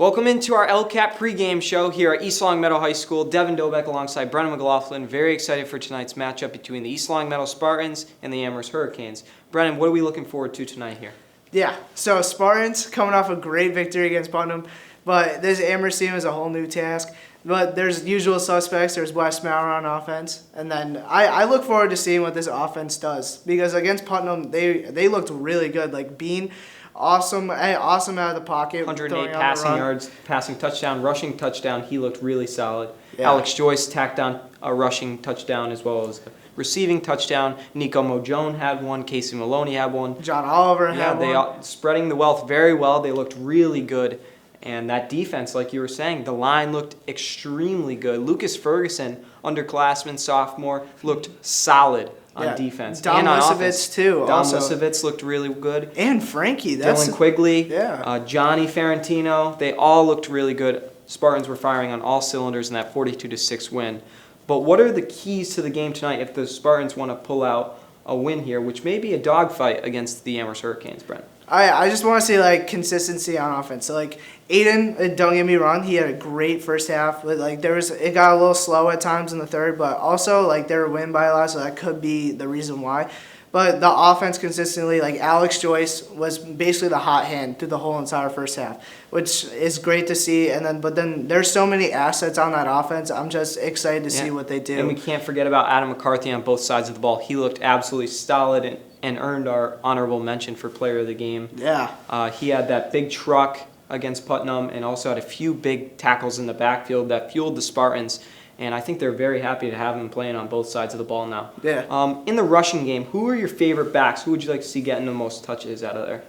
Welcome into our LCAP pregame show here at East Long Meadow High School. Devin Dobeck alongside Brennan McLaughlin. Very excited for tonight's matchup between the East Long Meadow Spartans and the Amherst Hurricanes. Brennan, what are we looking forward to tonight here? Yeah, so Spartans coming off a great victory against Putnam, but this Amherst team is a whole new task. But there's usual suspects. There's Wes Maurer on offense. And then I look forward to seeing what this offense does. Because against Putnam, they looked really good. Like Bean, awesome out of the pocket. 108 passing yards, passing touchdown, rushing touchdown. He looked really solid. Yeah. Alex Joyce tacked on a rushing touchdown as well as a receiving touchdown. Nico Mojone had one. Casey Maloney had one. John Oliver had one. Yeah, they spreading the wealth very well. They looked really good. And that defense, like you were saying, the line looked extremely good. Lucas Ferguson, underclassman, sophomore, looked solid on defense. Dom and on Lisovitz, offense. too. Dom Lisovitz looked really good. And Frankie. Dylan Quigley, Yeah. Johnny Ferrantino, they all looked really good. Spartans were firing on all cylinders in that 42-6 win. But what are the keys to the game tonight if the Spartans want to pull out a win here, which may be a dogfight against the Amherst Hurricanes, Brent? I just want to see consistency on offense. So Aiden, don't get me wrong, he had a great first half. But it got a little slow at times in the third, but also they were winning by a lot, so that could be the reason why. But the offense consistently, Alex Joyce was basically the hot hand through the whole entire first half, which is great to see. But then there's so many assets on that offense. I'm just excited to see what they do. And we can't forget about Adam McCarthy on both sides of the ball. He looked absolutely solid and earned our honorable mention for player of the game. Yeah. He had that big truck against Putnam and also had a few big tackles in the backfield that fueled the Spartans. And I think they're very happy to have him playing on both sides of the ball now. Yeah. In the rushing game, who are your favorite backs? Who would you like to see getting the most touches out of there?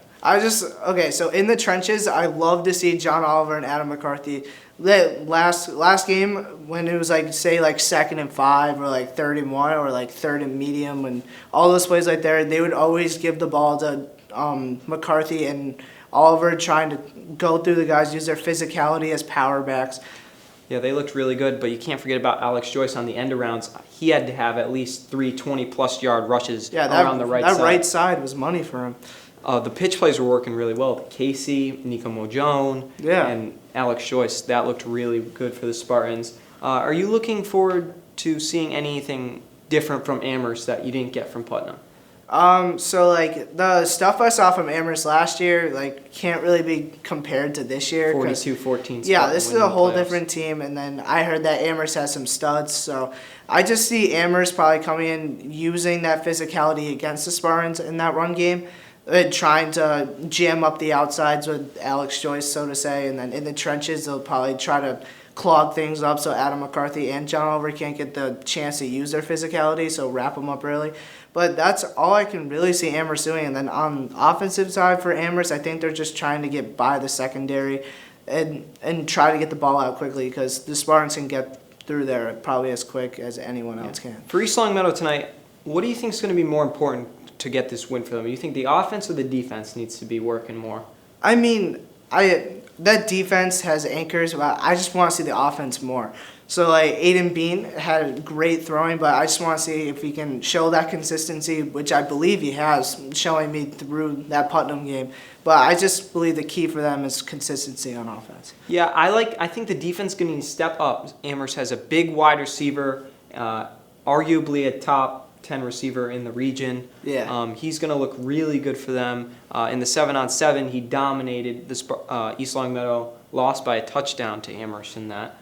So in the trenches, I love to see John Oliver and Adam McCarthy. That last game, when it was second and 5 or third and 1 or third and medium and all those plays there, they would always give the ball to McCarthy and Oliver, trying to go through the guys, use their physicality as power backs. Yeah, they looked really good, but you can't forget about Alex Joyce on the end arounds. He had to have at least 3 20-plus yard rushes around the right side. That right side was money for him. The pitch plays were working really well. Casey, Nico Mojone, and Alex Joyce, that looked really good for the Spartans. Are you looking forward to seeing anything different from Amherst that you didn't get from Putnam? The stuff I saw from Amherst last year, can't really be compared to this year. 42-14. Yeah, this is a whole different team, and then I heard that Amherst has some studs, so I just see Amherst probably coming in, using that physicality against the Spartans in that run game, trying to jam up the outsides with Alex Joyce, so to say, and then in the trenches they'll probably try to clog things up so Adam McCarthy and John Oliver can't get the chance to use their physicality, so wrap them up early. But that's all I can really see Amherst doing. And then on the offensive side for Amherst, I think they're just trying to get by the secondary and try to get the ball out quickly, because the Spartans can get through there probably as quick as anyone else can. For East Long Meadow tonight, what do you think is going to be more important to get this win for them? Do you think the offense or the defense needs to be working more? I mean, that defense has anchors, but I just want to see the offense more. So Aiden Bean had great throwing, but I just want to see if he can show that consistency, which I believe he has, showing me through that Putnam game. But I just believe the key for them is consistency on offense. Yeah, I think the defense is going to need to step up. Amherst has a big wide receiver, arguably a top 10 receiver in the region. Yeah. He's going to look really good for them. In the 7-on-7, he dominated the East Long Meadow, lost by a touchdown to Amherst in that.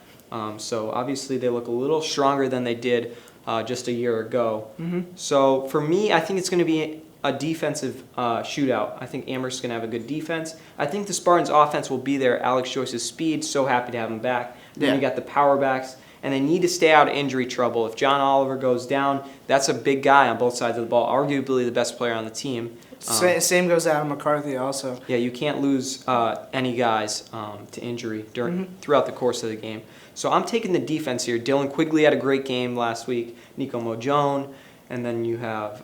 So obviously they look a little stronger than they did just a year ago. Mm-hmm. So for me, I think it's going to be a defensive shootout. I think Amherst is going to have a good defense. I think the Spartans' offense will be there. Alex Joyce's speed, so happy to have him back. Then you got the power backs, and they need to stay out of injury trouble. If John Oliver goes down, that's a big guy on both sides of the ball, arguably the best player on the team. Same goes to Adam McCarthy also. Yeah, you can't lose any guys to injury throughout the course of the game. So I'm taking the defense here. Dylan Quigley had a great game last week. Nico Mojone, and then you have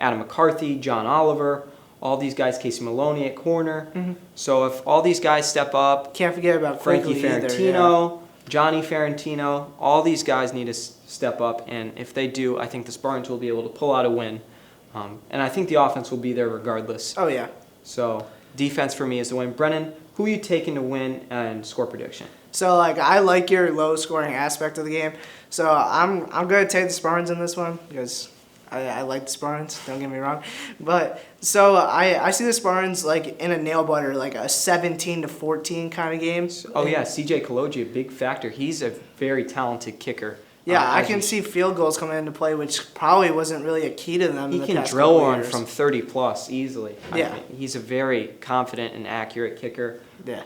Adam McCarthy, John Oliver, all these guys, Casey Maloney at corner. Mm-hmm. So if all these guys step up, can't forget about Frankie Quigley Ferrantino, Johnny Ferrantino, all these guys need to step up, and if they do, I think the Spartans will be able to pull out a win. And I think the offense will be there regardless. Oh, yeah. So defense for me is the win. Brennan, Who are you taking to win and score prediction? So like I like your low scoring aspect of the game. So I'm gonna take the Spartans in this one because I like the Spartans. Don't get me wrong, but so I see the Spartans like in a nail biter, like a 17-14 kind of game. Oh yeah, CJ Kaloji, a big factor. He's a very talented kicker. Yeah, I can see field goals coming into play, which probably wasn't really a key to them. He in the can past drill couple one years. from 30 plus easily. Yeah. I mean, he's a very confident and accurate kicker. Yeah.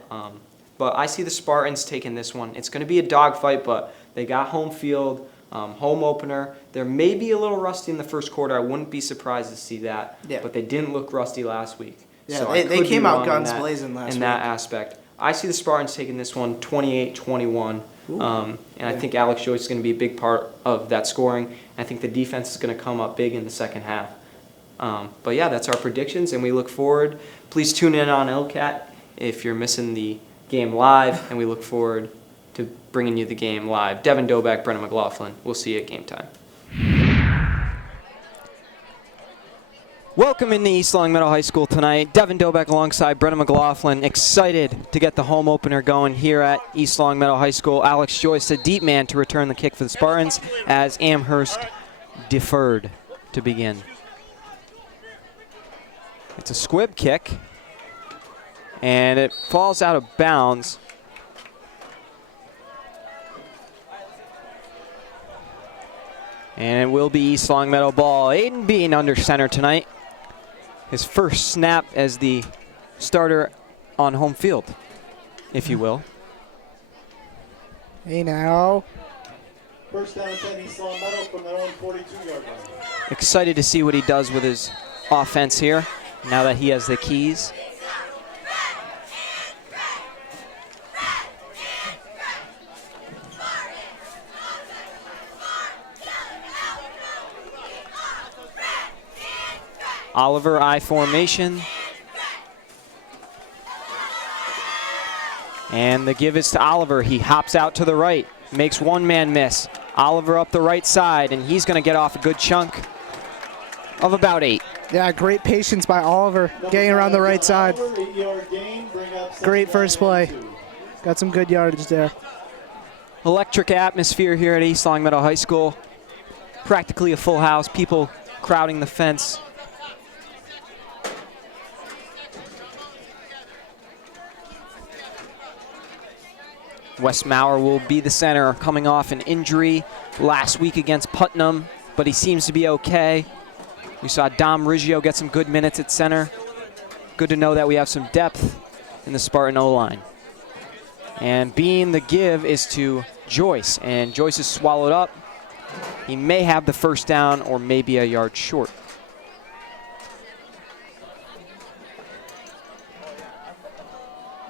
But I see the Spartans taking this one. It's going to be a dogfight, but they got home field, home opener. They're maybe a little rusty in the first quarter. I wouldn't be surprised to see that. Yeah. But they didn't look rusty last week. Yeah, so they could came be out wrong guns blazing last in week. that aspect. I see the Spartans taking this one 28-21. And I think Alex Joyce is going to be a big part of that scoring. I think the defense is going to come up big in the second half. But yeah, that's our predictions, and we look forward. Please tune in on LCAT if you're missing the game live, and we look forward to bringing you the game live. Devin Doback, Brennan McLaughlin. We'll see you at game time. Welcome into East Long Meadow High School tonight. Devin Doback alongside Brennan McLaughlin. Excited to get the home opener going here at East Long Meadow High School. Alex Joyce, a deep man, to return the kick for the Spartans as Amherst deferred to begin. It's a squib kick, and it falls out of bounds. And it will be East Long Meadow ball. Aiden Bean under center tonight. His first snap as the starter on home field, if you will. Hey now. First down 10, East Long Meadow from their own 42-yard line. Excited to see what he does with his offense here, now that he has the keys. Oliver, I formation. And the give is to Oliver. He hops out to the right, makes one man miss. Oliver up the right side, and he's going to get off a good chunk of about 8. Yeah, great patience by Oliver getting around the right side. Great first play. Got some good yardage there. Electric atmosphere here at East Long Meadow High School. Practically a full house, people crowding the fence. Wes Maurer will be the center, coming off an injury last week against Putnam, but he seems to be okay. We saw Dom Riggio get some good minutes at center. Good to know that we have some depth in the Spartan O-line. And being the give is to Joyce, and Joyce is swallowed up. He may have the first down or maybe a yard short.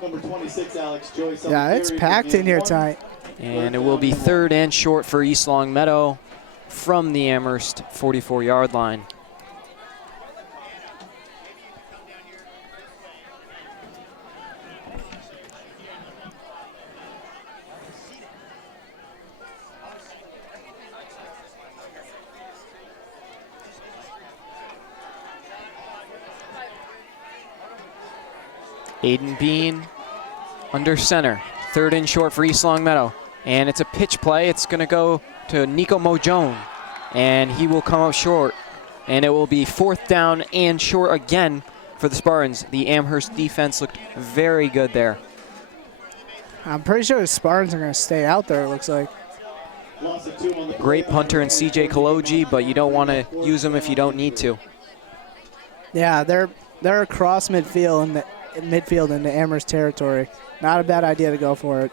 Number 26, Alex Joyce. Yeah, it's packed in here tonight. And it will be 3rd and short for East Long Meadow from the Amherst 44-yard line. Aiden Bean under center. 3rd and short for East Long Meadow. And it's a pitch play. It's going to go to Nico Mojone. And he will come up short. And it will be 4th down and short again for the Spartans. The Amherst defense looked very good there. I'm pretty sure the Spartans are going to stay out there, it looks like. Great punter in CJ Kaloji, but you don't want to use him if you don't need to. Yeah, they're across midfield into Amherst territory. Not a bad idea to go for it.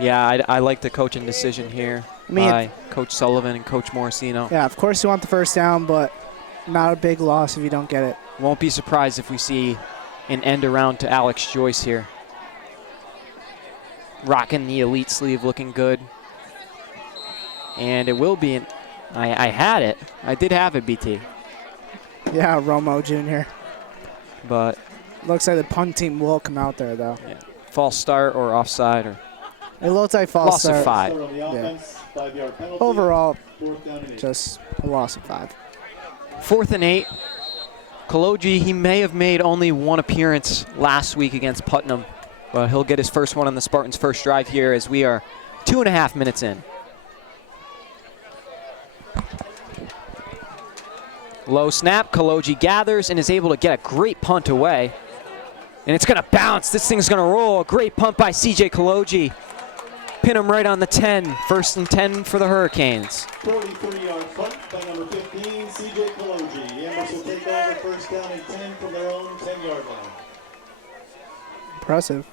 Yeah, I like the coaching decision here by Coach Sullivan and Coach Morosino. Yeah, of course you want the first down, but not a big loss if you don't get it. Won't be surprised if we see an end around to Alex Joyce here. Rocking the elite sleeve, looking good. And it will be I had it. I did have it, BT. Yeah, Romo Jr. But looks like the punt team will come out there, though. yeah, false start or offside or It looks like false loss of start. 5. Yeah. Overall, just a loss of 5. 4th and 8. Kaloji, he may have made only one appearance last week against Putnam, but he'll get his first one on the Spartans' first drive here as we are 2.5 minutes in. Low snap, Kaloji gathers and is able to get a great punt away. And it's gonna bounce, this thing's gonna roll. A great punt by CJ Kaloji. Pin him right on the 10, 1st and 10 for the Hurricanes. 43-yard punt by number 15, CJ Kaloji. Amherst will take over first down and 10 from their own 10-yard line. Impressive.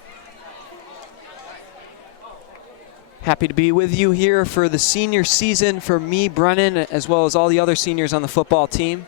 Happy to be with you here for the senior season for me, Brennan, as well as all the other seniors on the football team.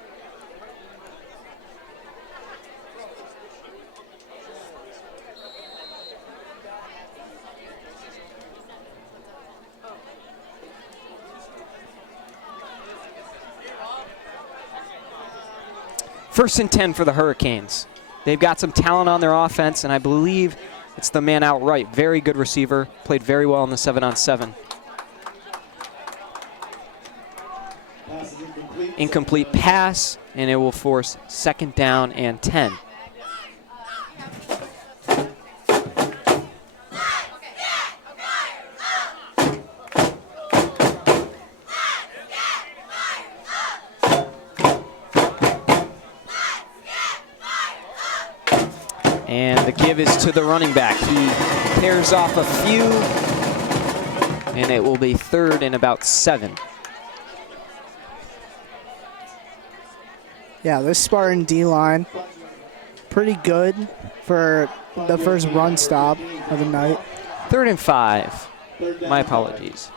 First and 10 for the Hurricanes. They've got some talent on their offense, and I believe it's the man outright. Very good receiver, played very well in the 7-on-7. Incomplete pass, and it will force 2nd down and 10. And the give is to the running back. He tears off a few, and it will be 3rd and about 7. Yeah, this Spartan D-line, pretty good for the first run stop of the night. 3rd and 5. My apologies.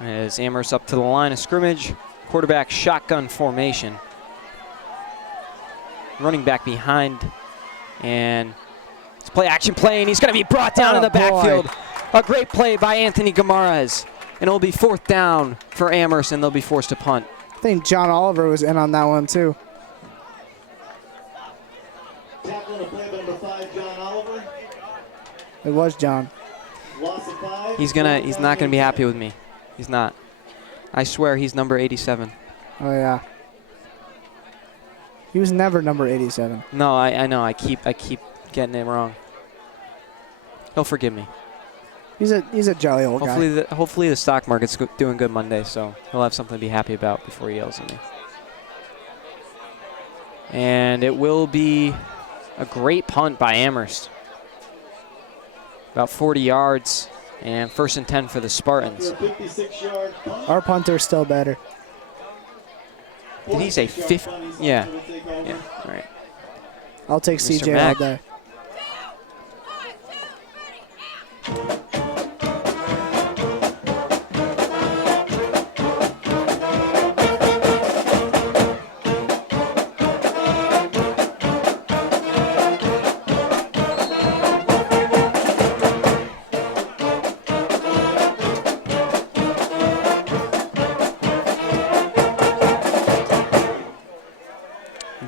As Amherst up to the line of scrimmage, quarterback shotgun formation. Running back behind, and it's play action play, and he's going to be brought down in the backfield. A great play by Anthony Gamarez, and it'll be 4th down for Amherst, and they'll be forced to punt. I think John Oliver was in on that one too. Tackling a play by number 5, John Oliver. It was John. Loss of 5. He's not gonna be happy with me. He's not. I swear he's number 87. Oh yeah. He was never number 87. No, I know. I keep getting it wrong. He'll forgive me. He's a jolly old guy. Hopefully the stock market's doing good Monday, so he'll have something to be happy about before he yells at me. And it will be a great punt by Amherst. About 40 yards, and 1st and 10 for the Spartans. 56-yard punt. Our punter's still better. Did he say 50? Yeah. Yeah. All right. I'll take Mr. CJ Mack. all day.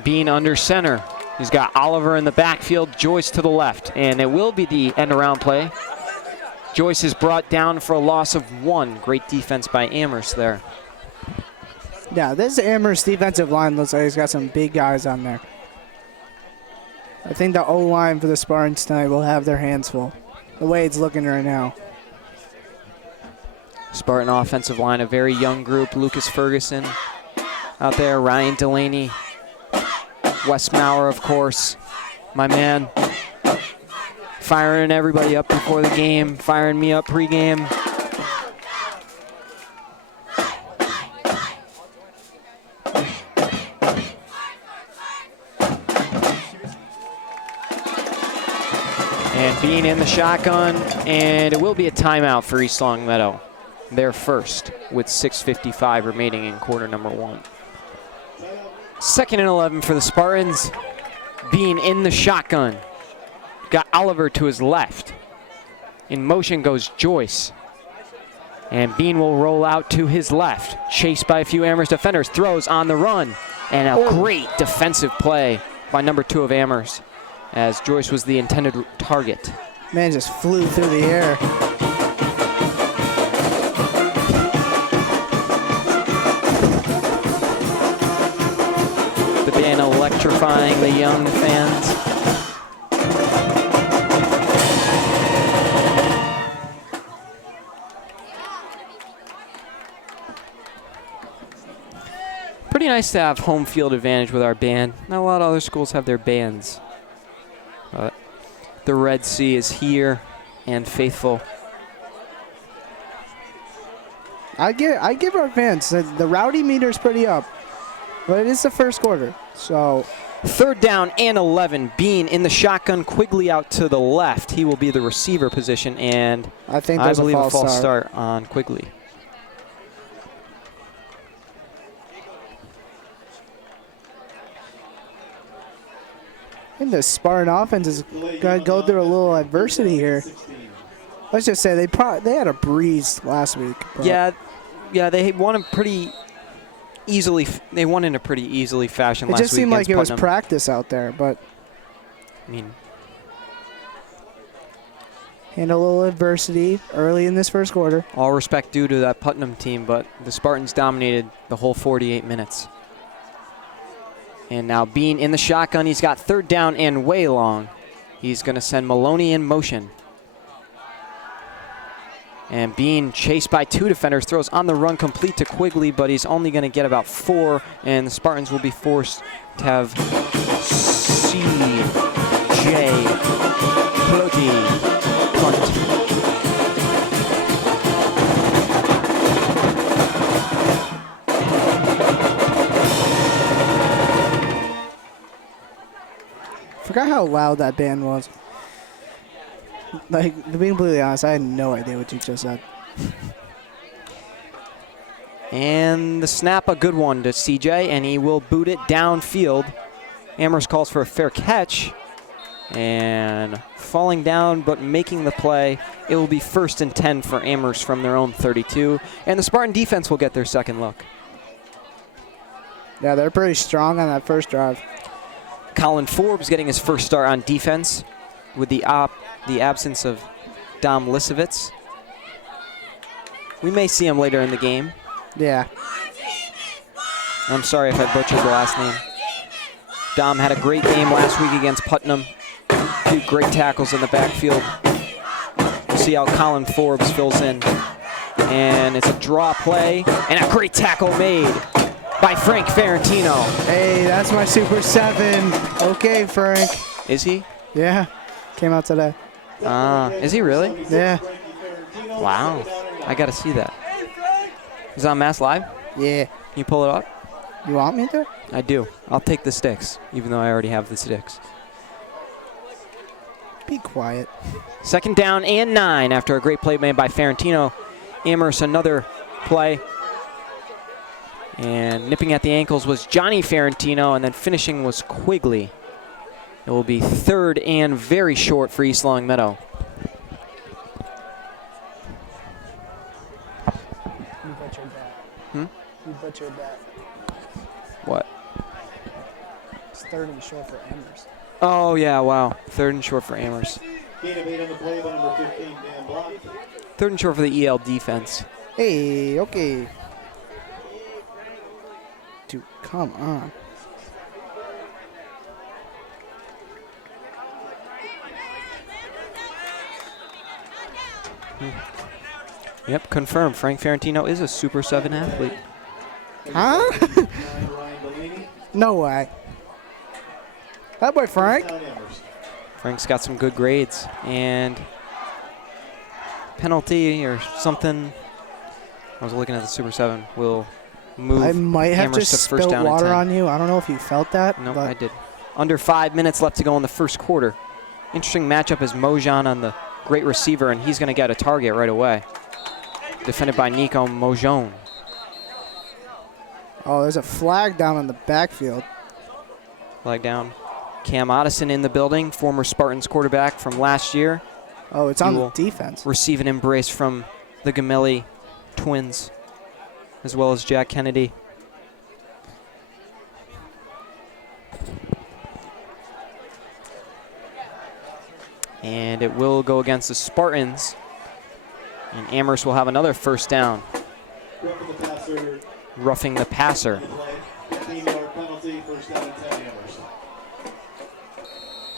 Bean under center. He's got Oliver in the backfield, Joyce to the left, and it will be the end around play. Joyce is brought down for a loss of 1. Great defense by Amherst there. Yeah, this Amherst defensive line looks like he's got some big guys on there. I think the O-line for the Spartans tonight will have their hands full, the way it's looking right now. Spartan offensive line, a very young group. Lucas Ferguson out there, Ryan Delaney, Wes Maurer, of course, my man. Firing everybody up before the game, firing me up pregame. And being in the shotgun, and it will be a timeout for East Long Meadow. Their first with 6:55 remaining in quarter number 1. 2nd and 11 for the Spartans. Being in the shotgun. Got Oliver to his left. In motion goes Joyce. And Bean will roll out to his left. Chased by a few Amherst defenders. Throws on the run. And a great defensive play by number 2 of Amherst, as Joyce was the intended target. Man just flew through the air. The band electrifying the young fans. Pretty nice to have home field advantage with our band. Not a lot of other schools have their bands. But the Red Sea is here and faithful. I give our fans, the rowdy meter's pretty up, but it is the first quarter, so. 3rd down and 11. Bean in the shotgun, Quigley out to the left. He will be the receiver position, and I think I there's believe a false start on Quigley. I think the Spartan offense is going to go through a little adversity here. Let's just say they had a breeze last week. Yeah, they won a pretty easily. They won in a pretty easily fashion last week. It just seemed like it was Putnam. practice out there, but I mean, and a little adversity early in this first quarter. all respect due to that Putnam team, but the Spartans dominated the whole 48 minutes. And now Bean in the shotgun. He's got 3rd down and way long. He's going to send Maloney in motion. And Bean, chased by 2 defenders, throws on the run complete to Quigley, but he's only going to get about 4, and the Spartans will be forced to have C.J. Clody punt. Forgot how loud that band was. Like, to be completely honest, I had no idea what you just said. And the snap, a good one to CJ, and he will boot it downfield. Amherst calls for a fair catch. And falling down but making the play. It will be 1st and 10 for Amherst from their own 32. And the Spartan defense will get their second look. Yeah, they're pretty strong on that first drive. Colin Forbes getting his first start on defense with the absence of Dom Lisovitz. We may see him later in the game. Yeah. I'm sorry if I butchered the last name. Dom had a great game last week against Putnam. 2 great tackles in the backfield. We'll see how Colin Forbes fills in. And it's a draw play and a great tackle made by Frank Ferrantino. Hey, that's my Super 7. Okay, Frank. Is he? Yeah, came out today. Is he really? Yeah. Wow. I got to see that. Is it on Mass Live? Yeah. Can you pull it up? You want me to? I do. I'll take the sticks, even though I already have the sticks. Be quiet. 2nd down and 9 after a great play made by Ferrantino. Amherst, another play. And nipping at the ankles was Johnny Ferrantino, and then finishing was Quigley. It will be 3rd and very short for East Long Meadow. You butchered that. You butchered that. What? It's 3rd and short for Amherst. Oh, yeah, wow. 3rd and short for Amherst. Gain of 8 on the play by number 15, Dan Block. 3rd and short for the EL defense. Hey, okay. Dude, come on. Yep, confirmed. Frank Ferrantino is a Super 7 athlete. Huh? Ryan Delaney. No way. That boy Frank. Frank's got some good grades. And penalty or something. I was looking at the Super 7. Will move I might have Amherst just to first spilled down and water 10. on you. I don't know if you felt that. No, but I did. Under 5 minutes left to go in the first quarter. Interesting matchup is Mojan on the great receiver, and he's going to get a target right away. Defended by Nico Mojon. Oh, there's a flag down in the backfield. Flag down. Cam Otteson in the building, former Spartans quarterback from last year. Oh, it's He on the will defense. receive an embrace from the Gamelli twins, as well as Jack Kennedy. And it will go against the Spartans. And Amherst will have another first down. Roughing the passer. Roughing the passer. Play. 15-yard penalty. penalty, first down and 10 Amherst.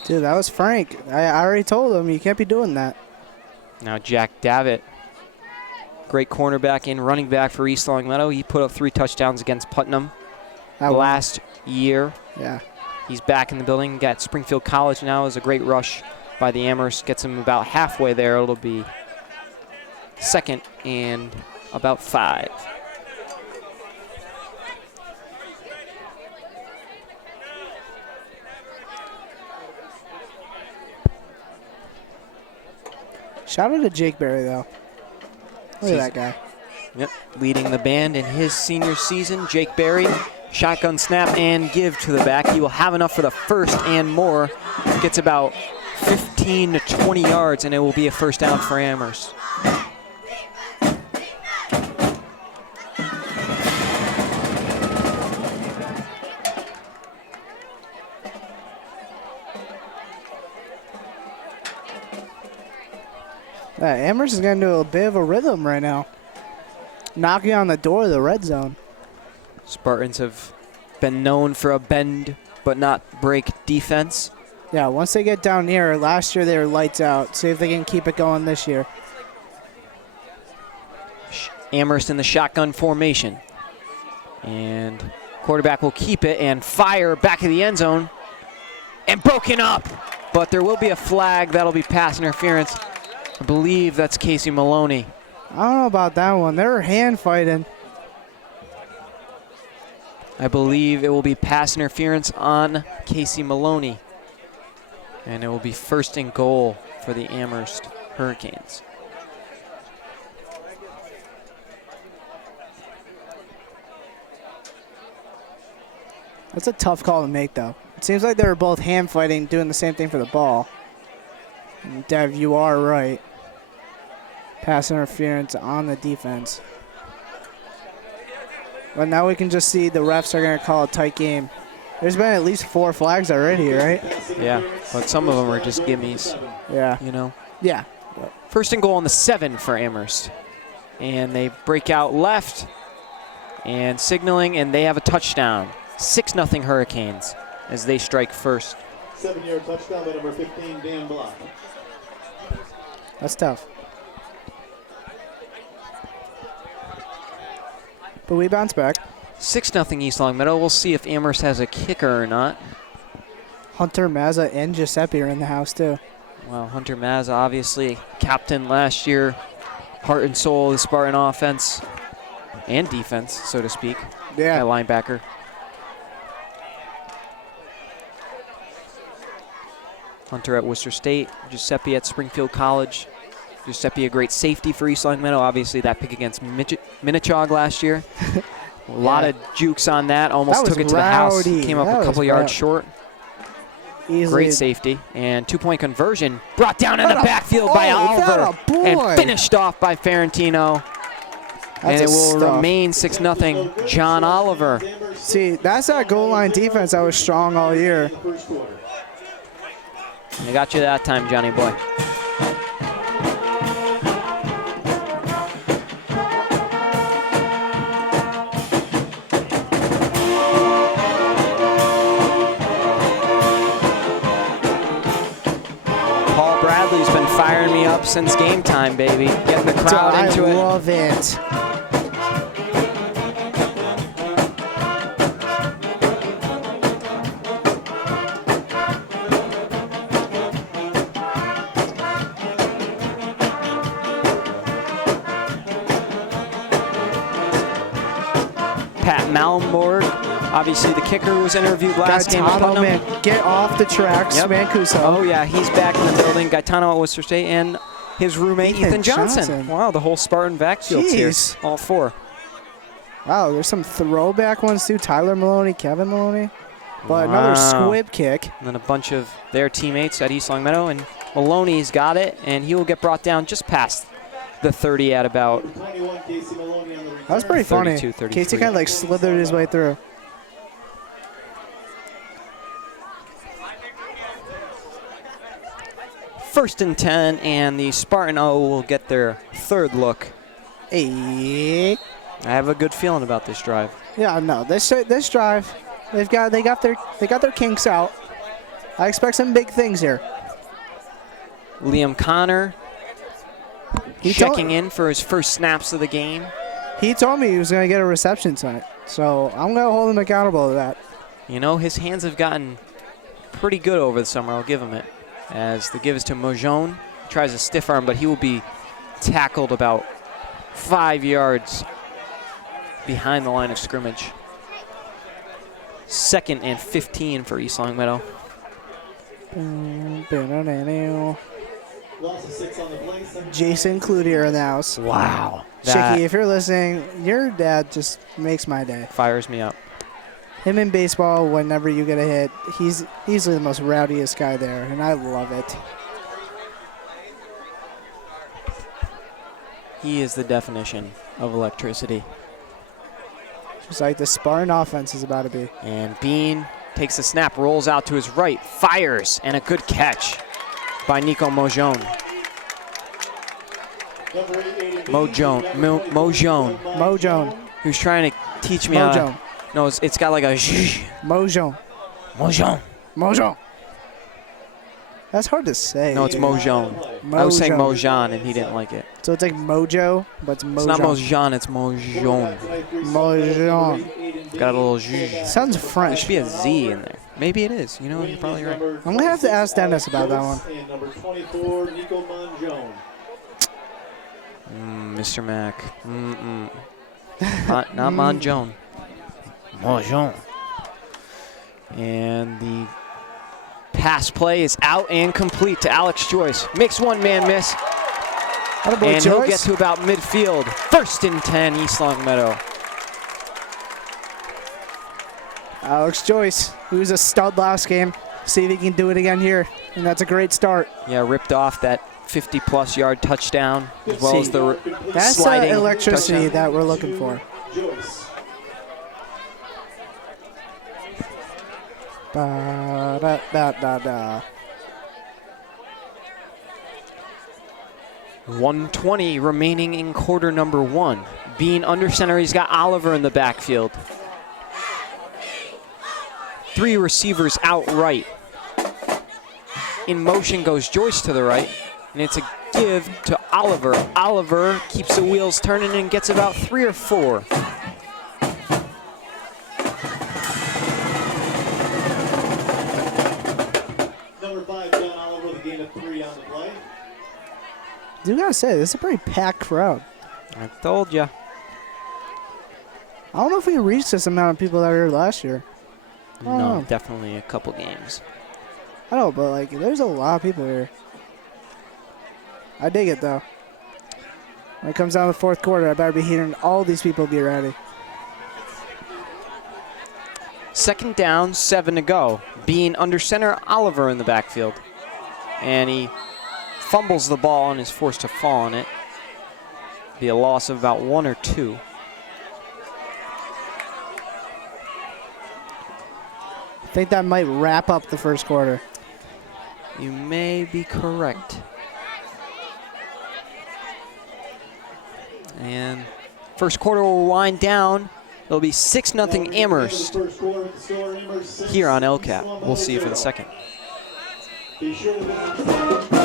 Dude, that was Frank. I already told him you can't be doing that. Now Jack Davitt, great cornerback and running back for East Longmeadow. He put up 3 touchdowns against Putnam last year. Yeah. He's back in the building. Got Springfield College now. Is a great rush by the Amherst. Gets him about halfway there. It'll be 2nd and about 5. Shout out to Jake Berry, though. Look at that guy. Yep, leading the band in his senior season. Jake Berry, shotgun snap and give to the back. He will have enough for the first and more. Gets about 15 to 20 yards, and it will be a first down for Amherst. Amherst is getting into a bit of a rhythm right now. Knocking on the door of the red zone. Spartans have been known for a bend but not break defense. Yeah, once they get down here, last year they were lights out. See if they can keep it going this year. Amherst in the shotgun formation. And quarterback will keep it and fire back of the end zone. And broken up. But there will be a flag. That'll be pass interference. I believe that's Casey Maloney. I don't know about that one. They were hand fighting. I believe it will be pass interference on Casey Maloney. And it will be 1st and goal for the Amherst Hurricanes. That's a tough call to make, though. It seems like they were both hand fighting, doing the same thing for the ball. And Dev, you are right. Pass interference on the defense. But now we can just see the refs are going to call a tight game. There's been at least 4 flags already, right? Yeah, but some of them are just gimmies. Yeah. You know? Yeah. 1st and goal on the 7 for Amherst. And they break out left and signaling, and they have a touchdown. 6-0 Hurricanes as they strike first. 7-yard touchdown by number 15, Dan Block. That's tough. But we bounce back. 6-0 East Longmeadow. We'll see if Amherst has a kicker or not. Hunter Mazza and Giuseppe are in the house, too. Well, Hunter Mazza, obviously captain last year, heart and soul of the Spartan offense and defense, so to speak. Yeah. At linebacker. Hunter at Worcester State, Giuseppe at Springfield College. Giuseppe, a great safety for East Longmeadow. Obviously, that pick against Minichog last year. A lot of jukes on that. Almost took it to the house. Came up a couple yards short. Easily. Great safety. And 2-point conversion brought down in the backfield by Oliver. And finished off by Ferentino. And it will remain 6-0 John Oliver. See, that's that goal line defense that was strong all year. They got you that time, Johnny boy. Paul Bradley's been firing me up since game time, baby. Getting the crowd into it. I love it. Malmborg, obviously the kicker was interviewed last game at Putnam. Man, get off the tracks, Mancuso. Oh yeah, he's back in the building. Gaetano at Worcester State and his roommate Ethan Johnson. Wow, the whole Spartan backfield's here, all 4. Wow, there's some throwback ones too. Tyler Maloney, Kevin Maloney. But another squib kick. And then a bunch of their teammates at East Longmeadow, and Maloney's got it, and he will get brought down just past the 30 at about. That was pretty funny. 32, Casey kind of like slithered his way through. First and 10, and the Spartan O will get their 3rd look. Hey. I have a good feeling about this drive. Yeah, no, this drive, They got their kinks out. I expect some big things here. Liam Connor He checking in for his first snaps of the game. He told me he was going to get a reception tonight, so I'm going to hold him accountable to that. You know, his hands have gotten pretty good over the summer. I'll give him it. As the give is to Mojon. Tries a stiff arm, but he will be tackled about 5 yards behind the line of scrimmage. 2nd and 15 for East Longmeadow. Loss of 6 on the play. Jason Cloutier in the house. Wow. Chicky, if you're listening, your dad just makes my day. Fires me up. Him in baseball, whenever you get a hit, he's easily the most rowdiest guy there, and I love it. He is the definition of electricity. Just like the Spartan offense is about to be. And Bean takes the snap, rolls out to his right, fires, and a good catch by Nico Mojon. Mojon. Who's trying to teach me how to, Mojon. no, it's got like a zh. Mojon. Mojon. That's hard to say. No, it's Mojon. I was saying Mojon, and he didn't like it. So it's like Mojo, but it's Mojon. It's not Mojon, it's Mojon. Mojon. Got a little zh. Sounds There French. should be a Z in there. Maybe it is. You know, you're probably right. I'm going to have to ask Dennis about that one. And number 24, Nico Monjon. Mr. Mack. Not Monjon. Mojon. And the pass play is out and complete to Alex Joyce. Makes one man miss. Attaboy, And he'll Joyce. get to about midfield. 1st and 10, East Longmeadow. Alex Joyce, who was a stud last game. See if he can do it again here. And that's a great start. Yeah, ripped off that 50-plus yard touchdown, as well as the That's the sliding electricity touchdown. that we're looking for. Joyce. Ba-da-da-da-da. 1:20 remaining in quarter number 1. Being under center, he's got Oliver in the backfield. 3 receivers out right. In motion goes Joyce to the right, and it's a give to Oliver. Oliver keeps the wheels turning and gets about 3 or 4. Number 5, John Oliver with a gain of 3 on the play. You gotta say, this is a pretty packed crowd. I told ya. I don't know if we reached this amount of people that were here last year. No, Oh. definitely a couple games. I don't know, but like, there's a lot of people here. I dig it though. When it comes down to the 4th quarter, I better be hearing all these people be ready. 2nd down, 7 to go. Being under center, Oliver in the backfield. And he fumbles the ball and is forced to fall on it. Be a loss of about 1 or 2. I think that might wrap up the 1st quarter. You may be correct. And 1st quarter will wind down. It'll be 6-0 Amherst here on LCAP. We'll see you for the 2nd. Be sure to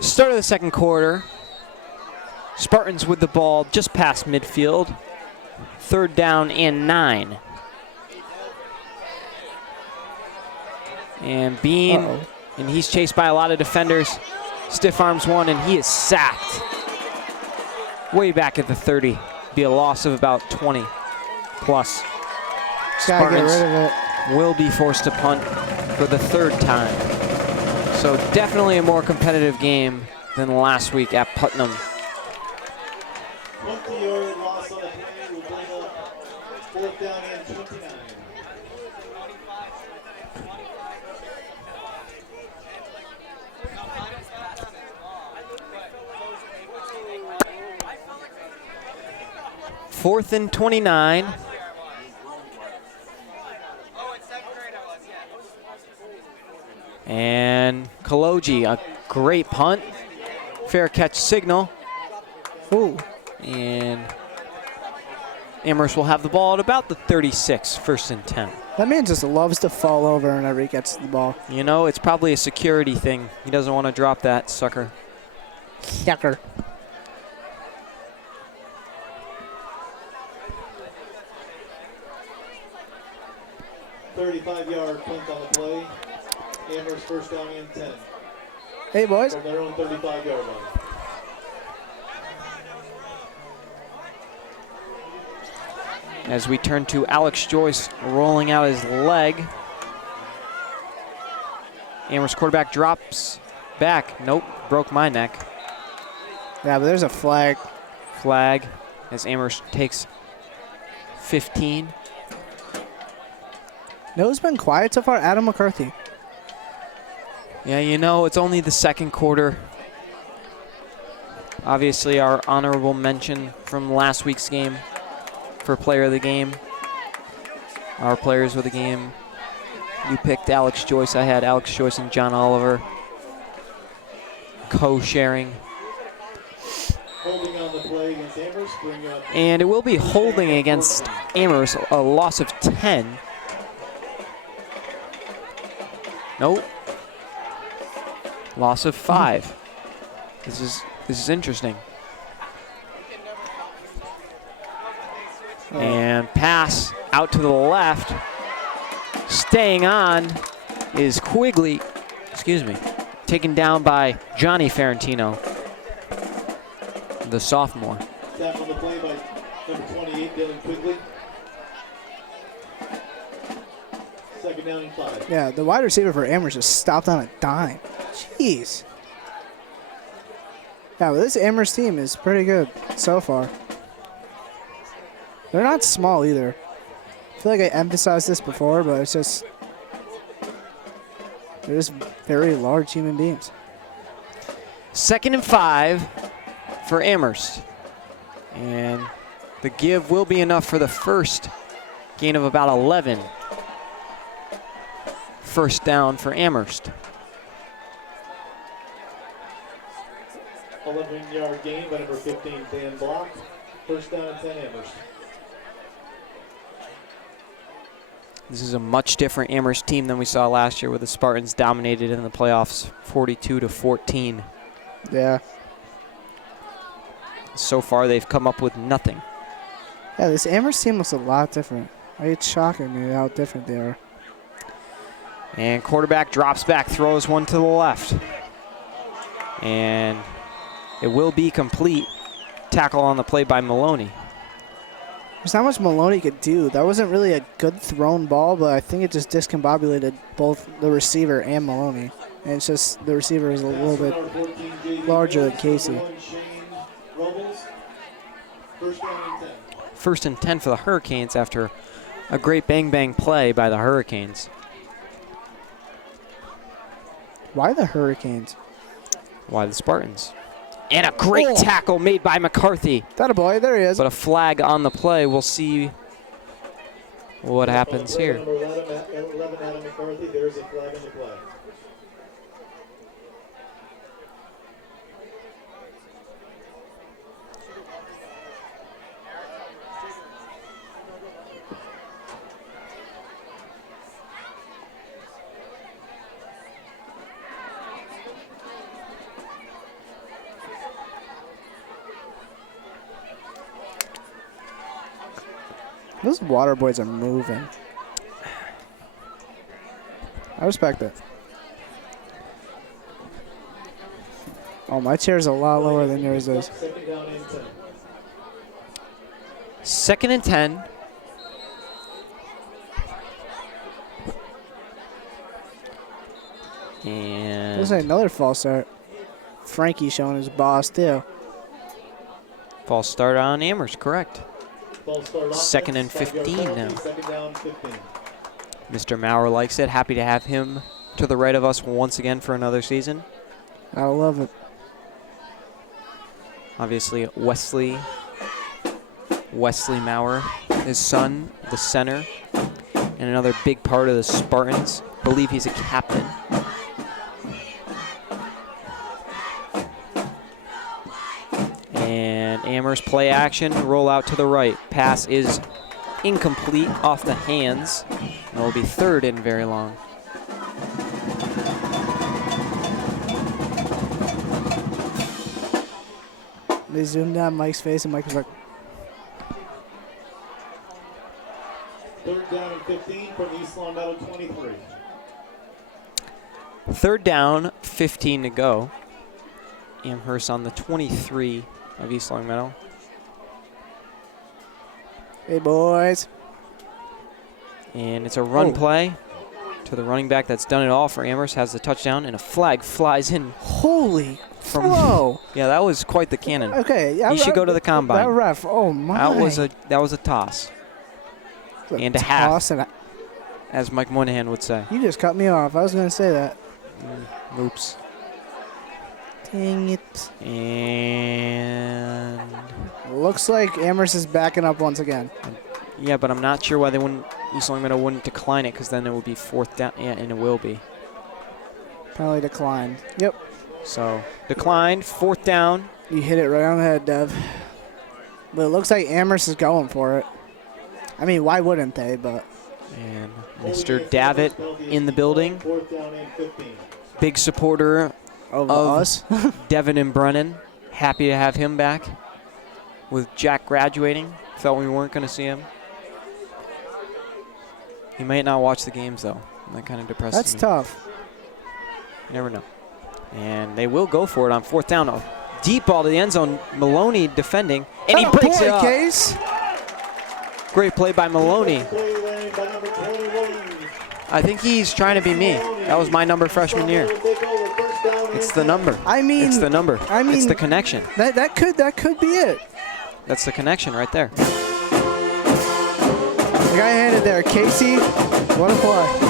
Start of the 2nd quarter. Spartans with the ball just past midfield. 3rd down and 9. And Bean, and he's chased by a lot of defenders. Stiff arms one, and he is sacked. Way back at the 30. Be a loss of about 20 plus. Gotta get rid of it. Will be forced to punt for the 3rd time. So definitely a more competitive game than last week at Putnam. 20-yard loss on the play will bring up 4th down and 29. 4th and 29. And Kaloji, a great punt. Fair catch signal. Ooh. And Amherst will have the ball at about the 36, 1st and 10. That man just loves to fall over whenever he gets the ball. You know, it's probably a security thing. He doesn't want to drop that sucker. Sucker. $35-yard punt on the play. Amherst first down and 10. Hey, boys. From their own 35-yard line. As we turn to Alex Joyce rolling out his leg. Amherst quarterback drops back. Nope, broke my neck. Yeah, but there's a flag. Flag as Amherst takes 15. No, who's been quiet so far? Adam McCarthy. Yeah, you know, it's only the second quarter. Obviously, our honorable mention from last week's game for player of the game. Our players of the game. You picked Alex Joyce. I had Alex Joyce and John Oliver co-sharing. Holding on the play against Amherst. And it will be holding against Amherst, a loss of 10. Nope. Loss of 5. This is interesting. And pass out to the left. Staying on is Quigley, taken down by Johnny Ferrantino, the sophomore. Tap on the play by number 28, Dylan Quigley. Second down and 5. Yeah, the wide receiver for Amherst just stopped on a dime. Jeez. Yeah, but this Amherst team is pretty good so far. They're not small either. I feel like I emphasized this before, but it's just they're just very large human beings. 2nd and 5 for Amherst. And the give will be enough for the first gain of about 11. First down for Amherst. 11-yard gain by number 15, Dan Block. First down and 10, Amherst. This is a much different Amherst team than we saw last year, where the Spartans dominated in the playoffs 42-14. Yeah. So far, they've come up with nothing. Yeah, this Amherst team looks a lot different. It's shocking me how different they are. And quarterback drops back, throws one to the left. And it will be complete. Tackle on the play by Maloney. There's not much Maloney could do. That wasn't really a good thrown ball, but I think it just discombobulated both the receiver and Maloney. And it's just the receiver is a little bit larger than Casey. First and 10 for the Hurricanes after a great bang-bang play by the Hurricanes. Why the Hurricanes? Why the Spartans? And a great tackle made by McCarthy. That a boy, there he is. But a flag on the play. We'll see what happens here. Number 11, Adam McCarthy. There's a flag on the play. Those water boys are moving. I respect it. Oh, my chair's a lot lower than yours is. Second and 10. And There's another false start. Frankie showing his boss, too. false start on Amherst, correct. 2nd and 15 now. Mr. Maurer likes it. Happy to have him to the right of us once again for another season. I love it. Obviously, Wesley Wesley Maurer, his son, the center, and another big part of the Spartans. I believe he's a captain. And Amherst play action, roll out to the right. Pass is incomplete, off the hands, and it will be third in very long. They zoomed down Mike's face, and Mike was like, Third down and 15 from East Long Meadow 23. Third down, 15 to go. Amherst on the 23 of East Long Meadow. "Hey, boys." And it's a run play to the running back that's done it all for Amherst, has the touchdown, and a flag flies in. Holy throw. Yeah, that was quite the cannon. Okay. He should go to the combine. That ref, oh my. That was a toss. And a toss half, as Mike Moynihan would say. You just cut me off. I was going to say that. Oops. Dang it. And Looks like Amherst is backing up once again. yeah, but I'm not sure why they wouldn't. East Long Meadow wouldn't decline it, because then it would be fourth down. Yeah, and it will be. Penalty declined. Yep. So declined, fourth down. You hit it right on the head, Dev. But it looks like Amherst is going for it. I mean, why wouldn't they? But And Mr. Davitt in the building. Big supporter of us. Devin and Brennan. Happy to have him back. With Jack graduating. Felt we weren't going to see him. He might not watch the games, though. That kind of depresses That's me. tough. You never know. And they will go for it on fourth down. A deep ball to the end zone. Maloney defending. And he breaks it up. Case. Great play by Maloney. I think he's trying to be me. That was my number freshman year. It's the number. I mean, it's the number. It's the connection. That could be it. That's the connection right there. The guy handed there, Casey. What a play.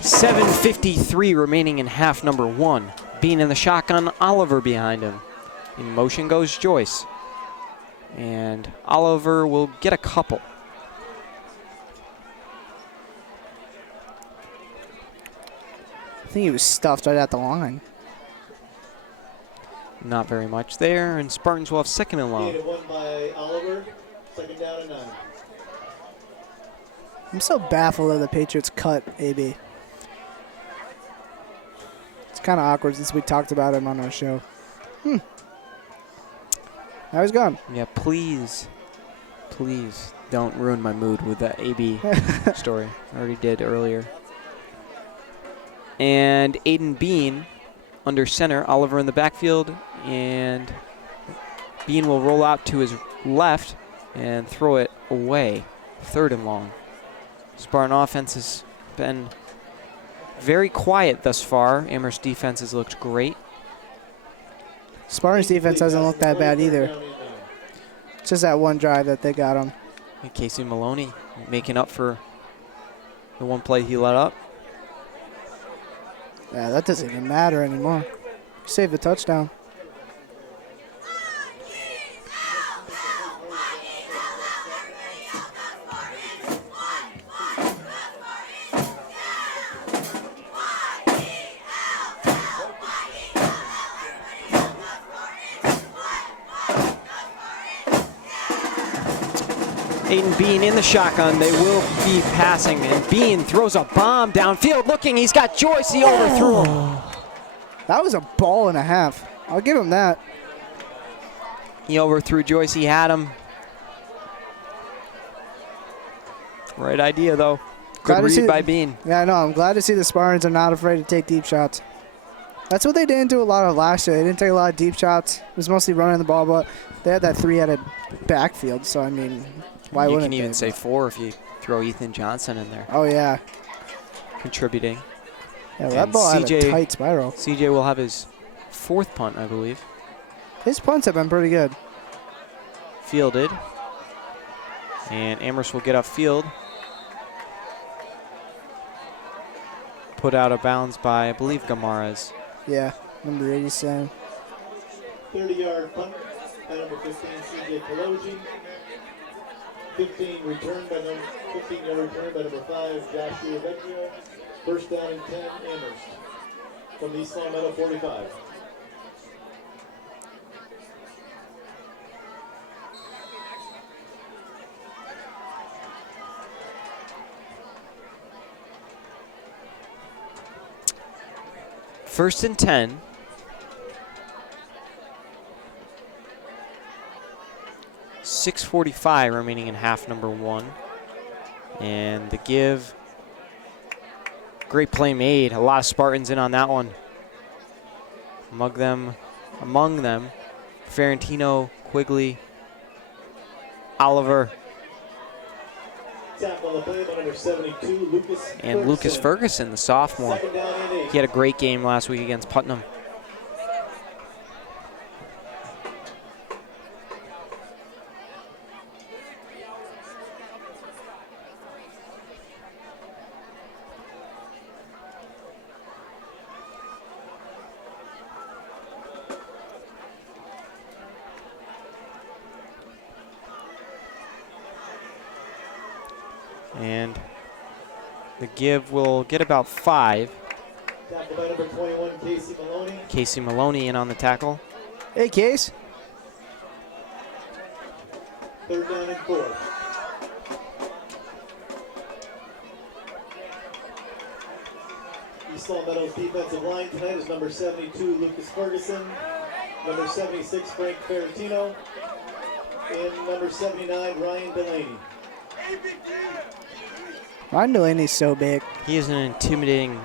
7:53 remaining in half number one. Bean in the shotgun, Oliver behind him. In motion goes Joyce. And Oliver will get a couple. I think he was stuffed right at the line. Not very much there, and Spartans will have second and long. One by Oliver, second down and 9. I'm so baffled that the Patriots cut AB. It's kind of awkward since we talked about him on our show. Now he's gone. Yeah, please don't ruin my mood with that AB story. I already did earlier. And Aiden Bean under center, Oliver in the backfield, and Bean will roll out to his left and throw it away. Third and long. Spartan offense has been very quiet thus far. Amherst defense has looked great. Spartans defense doesn't look that bad either. It's just that one drive that they got him. And Casey Maloney making up for the one play he let up. Yeah, that doesn't even matter anymore. Save the touchdown. Aiden Bean in the shotgun. They will be passing, and Bean throws a bomb downfield. Looking, he's got Joyce. He overthrew him. That was a ball and a half. I'll give him that. He overthrew Joyce. He had him. Right idea, though. Good read by Bean. Yeah, I know. I'm glad to see the Spartans are not afraid to take deep shots. That's what they didn't do a lot of last year. They didn't take a lot of deep shots. It was mostly running the ball, but they had that three-headed backfield. So, I mean, why wouldn't they? You can even say four if you throw Ethan Johnson in there. Oh, yeah. Contributing. Yeah, that And ball had a CJ tight spiral. CJ will have his 4th punt, I believe. His punts have been pretty good. Fielded. And Amherst will get upfield. Put out of bounds by, I believe, Gamarez. Yeah, number 87. 30-yard punt by number 15, CJ Kaloji. 15 return by number 15-yard return by number 5, Joshua Vecchio. First down and 10, Amherst. From the East Long Meadow 45. First and 10. .645 remaining in half number 1. And the give. Great play made. A lot of Spartans in on that one. Among them, Ferrantino, Quigley, Oliver, Tap on the play by number 72, Lucas and Lucas Ferguson, the sophomore. Second down and 8. He had a great game last week against Putnam. And the give will get about 5. Tackled by number 21, Casey Maloney. Casey Maloney in on the tackle. Hey, Case. Third down and 4. East Long Meadow's defensive line tonight is number 72, Lucas Ferguson, number 76, Frank Ferrantino, and number 79, Ryan Delaney. Ryan Delaney's so big. He is an intimidating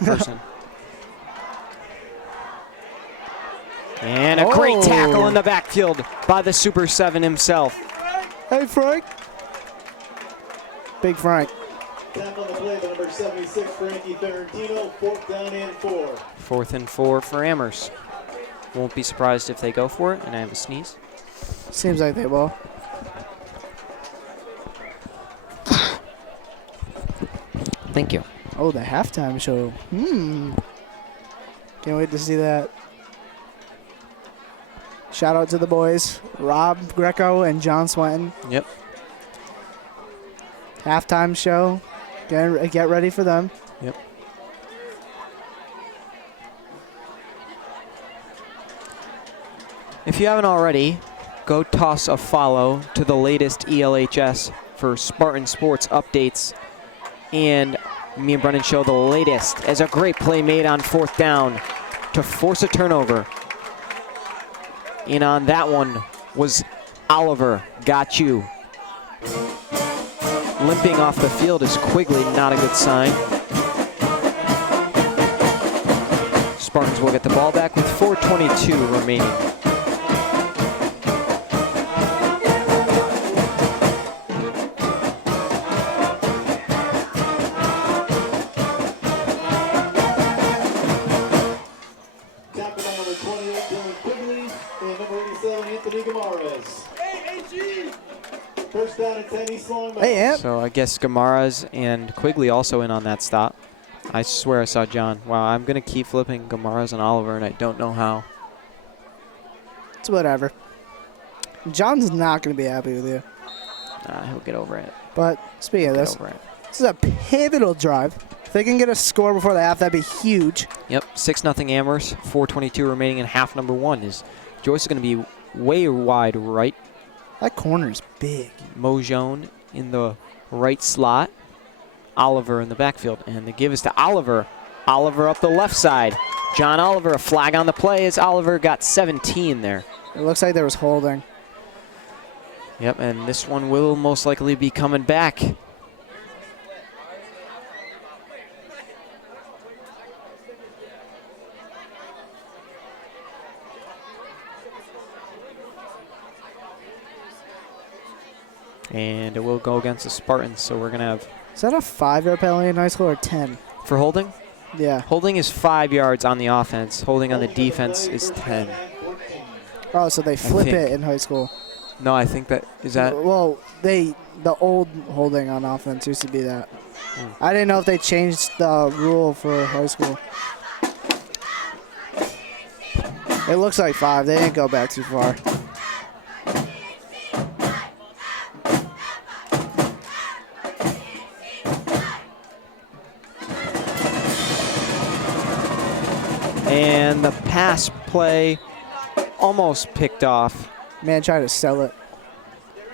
person. And a great tackle in the backfield by the Super 7 himself. Hey, Frank. Big Frank. Tap on the play by number 76, Frankie Ferrantino, 4th down and 4. 4th and 4 for Amherst. Won't be surprised if they go for it, and I have a sneeze. Seems like they will. Thank you. Oh, the halftime show. Can't wait to see that. Shout out to the boys, Rob Greco and John Swenton. Yep. Halftime show. Get ready for them. Yep. If you haven't already, go toss a follow to the latest ELHS for Spartan Sports updates. And me and Brennan show the latest as a great play made on 4th down to force a turnover. And on that one was Oliver. Got you. Limping off the field is Quigley, not a good sign. Spartans will get the ball back with 4:22 remaining. First down and 10, East Long Meadow. Hey, Amp. So I guess Gamarez and Quigley also in on that stop. I swear I saw John. Wow, I'm going to keep flipping Gamarez and Oliver, and I don't know how. It's whatever. John's not going to be happy with you. He'll get over it. But speaking of Get this, over it. this is a pivotal drive. If they can get a score before the half, that'd be huge. Yep, 6-0 Amherst, 4:22 remaining in half number 1. Joyce is going to be way wide right. That corner's big. Mojone in the right slot. Oliver in the backfield. And the give is to Oliver. Oliver up the left side. John Oliver, a flag on the play as Oliver got 17 there. It looks like there was holding. Yep, and this one will most likely be coming back. And it will go against the Spartans, so we're going to have... Is that a 5-yard penalty in high school or 10? For holding? Yeah. Holding is 5 yards on the offense. Holding on the defense is 10. Oh, so they flip think. it in high school. No, I think that is that. Well, the old holding on offense used to be that. I didn't know if they changed the rule for high school. It looks like 5. They didn't go back too far. And the pass play almost picked off. Man tried to sell it.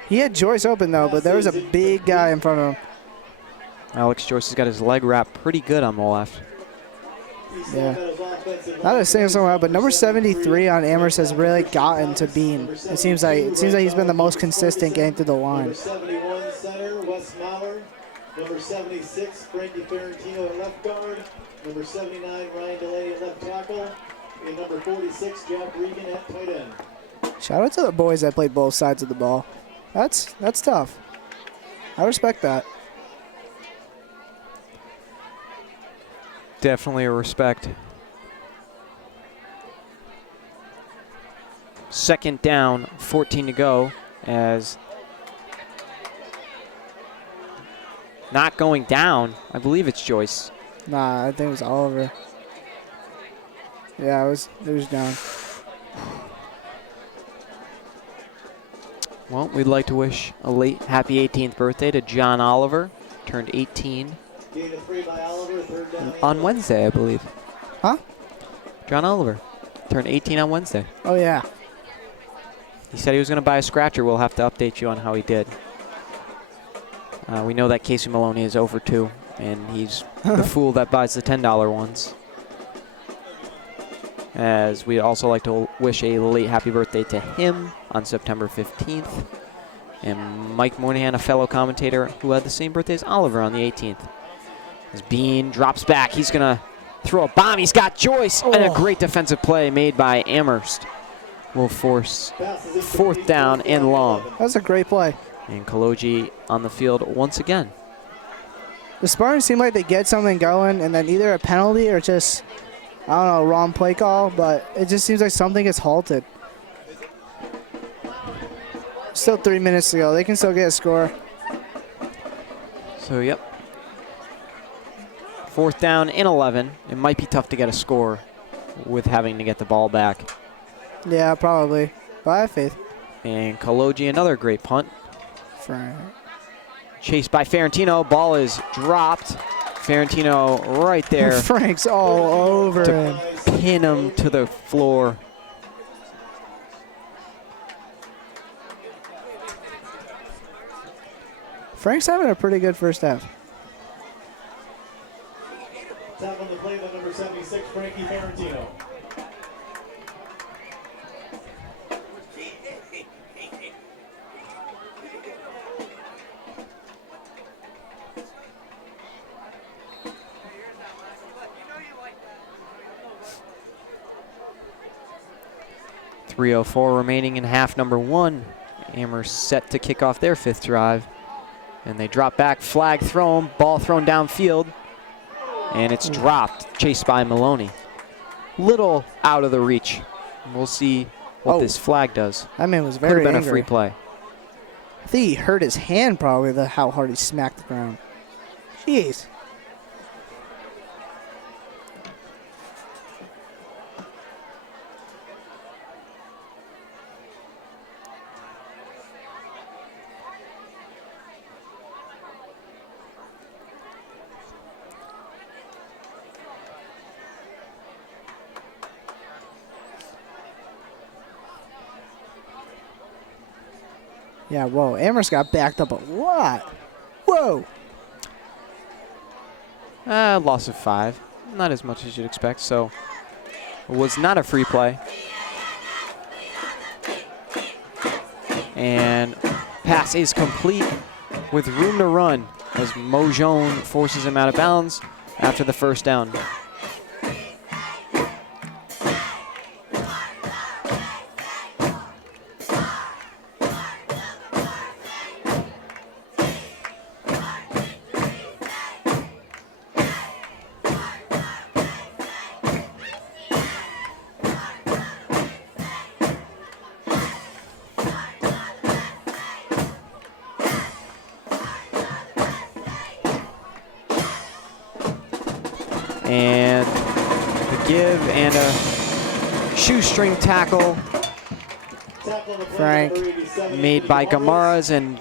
He had Joyce open, though, but there was a big guy in front of him. Alex Joyce has got his leg wrapped pretty good on the left. Yeah. Not to say something out, but number 73 on Amherst has really gotten to Bean. It seems like he's been the most consistent getting through the line. Number 71 center, Wes Mahler. Number 76, Frankie Ferrantino at left guard. Number 79, Ryan Delaney at left tackle. And number 46, Jack Regan at tight end. Shout out to the boys that played both sides of the ball. That's tough. I respect that. Definitely a respect. Second down, 14 to go, as not going down. I believe it's Joyce. Nah, I think it was Oliver. Yeah, it was down. Well, we'd like to wish a late happy 18th birthday to John Oliver. Turned 18 Gain of 3 by Oliver, third down. on Wednesday, I believe. Huh? John Oliver turned 18 on Wednesday. Oh, yeah. He said he was going to buy a scratcher. We'll have to update you on how he did. We know that Casey Maloney is over 2, and he's the fool that buys the $10 ones. As we'd also like to wish a late happy birthday to him on September 15th. And Mike Moynihan, a fellow commentator who had the same birthday as Oliver on the 18th. As Bean drops back, he's going to throw a bomb. He's got Joyce, and a great defensive play made by Amherst will force fourth down and long. That was a great play. And Kaloji on the field once again. The Spartans seem like they get something going, and then either a penalty or just, I don't know, wrong play call, but it just seems like something gets halted. Still 3 minutes to go. They can still get a score. So, yep. Fourth down and 11. It might be tough to get a score with having to get the ball back. Yeah, probably. But I have faith. And Kaloji, another great punt. Frank. Chased by Ferrantino. Ball is dropped. Ferrantino right there Frank's all over him. pin him to the floor. Frank's having a pretty good first half. Tap on the play by number 76, Frankie Ferrantino. .304 remaining in half number 1. Amherst set to kick off their 5th drive. And they drop back, flag thrown, ball thrown downfield. And it's dropped, chased by Maloney. Little out of the reach. We'll see what this flag does. That man was Could have very been angry. a free play. I think he hurt his hand probably, how hard he smacked the ground. Jeez. Yeah, whoa. Amherst got backed up a lot. Whoa. Loss of 5. Not as much as you'd expect, so it was not a free play. And pass is complete with room to run as Mojon forces him out of bounds after the first down. And the give and a shoestring tackle Frank. made by Gamaras, and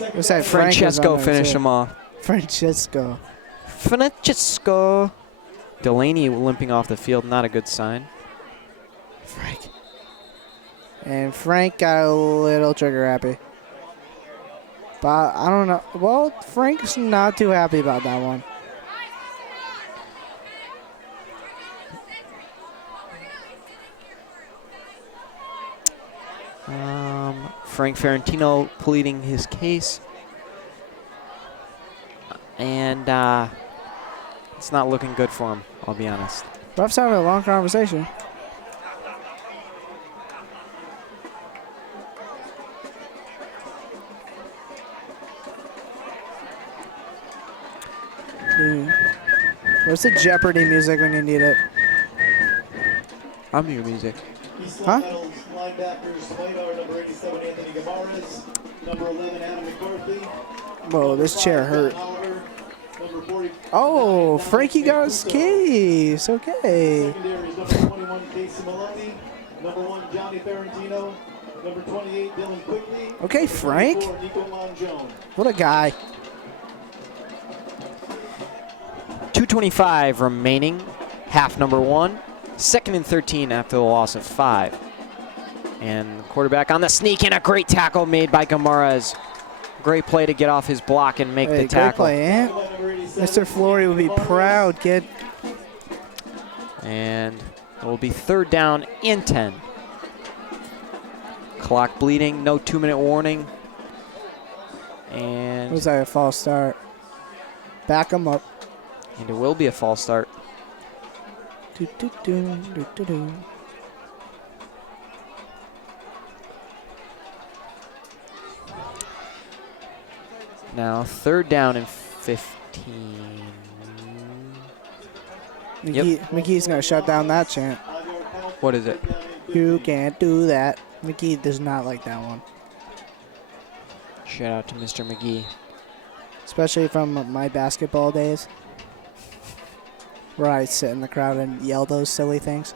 Looks like Frank was Francesco on there, finished too. him off. Francesco. Francesco. Delaney limping off the field, not a good sign. Frank. And Frank got a little trigger happy. But I don't know. Well, Frank's not too happy about that one. Frank Ferentino pleading his case. And it's not looking good for him, I'll be honest. Ref's having a long conversation. Dude. Where's the Jeopardy music when you need it? I'm your music. Huh? Linebackers, White, number 87, Anthony Gamaras, number 11, Adam McCarthy. Whoa, this chair hurt. Oliver, number 40. Oh, Frankie got his case. Okay. Secondary is number 21, Casey Maloney, number 1, Johnny Ferentino, number 28, Dylan Quigley. Okay, Frank. Number 4, Nico Monjone. What a guy. 2:25 remaining, half number 1. 2nd and 13 after the loss of 5. And the quarterback on the sneak, and a great tackle made by Gamaras. Great play to get off his block and make the Hey, tackle. great play, eh? Mr. Flory would be proud, kid. And it will be 3rd down and 10. Clock bleeding, no 2-minute warning. And Was that a false start? Back him up. it will be a false start. Do, do, do, do, do, do. Now 3rd down and 15. McGee's going to shut down that chant. What is it? You can't do that. McGee does not like that one. Shout out to Mr. McGee. Especially from my basketball days, where I sit in the crowd and yell those silly things.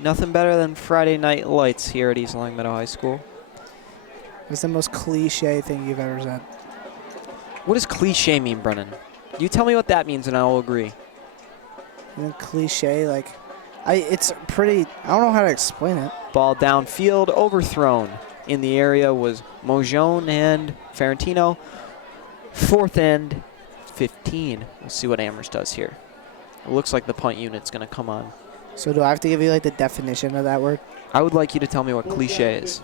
Nothing better than Friday night lights here at East Long Meadow High School. It's the most cliche thing you've ever said. What does cliche mean, Brennan? You tell me what that means and I will agree. Isn't it cliche? Like, it's pretty, I don't know how to explain it. Ball downfield, overthrown. In the area was Mojone and Ferentino. 4th and 15. We'll see what Amherst does here. It looks like the punt unit's going to come on. So do I have to give you like the definition of that word? I would like you to tell me what cliche is.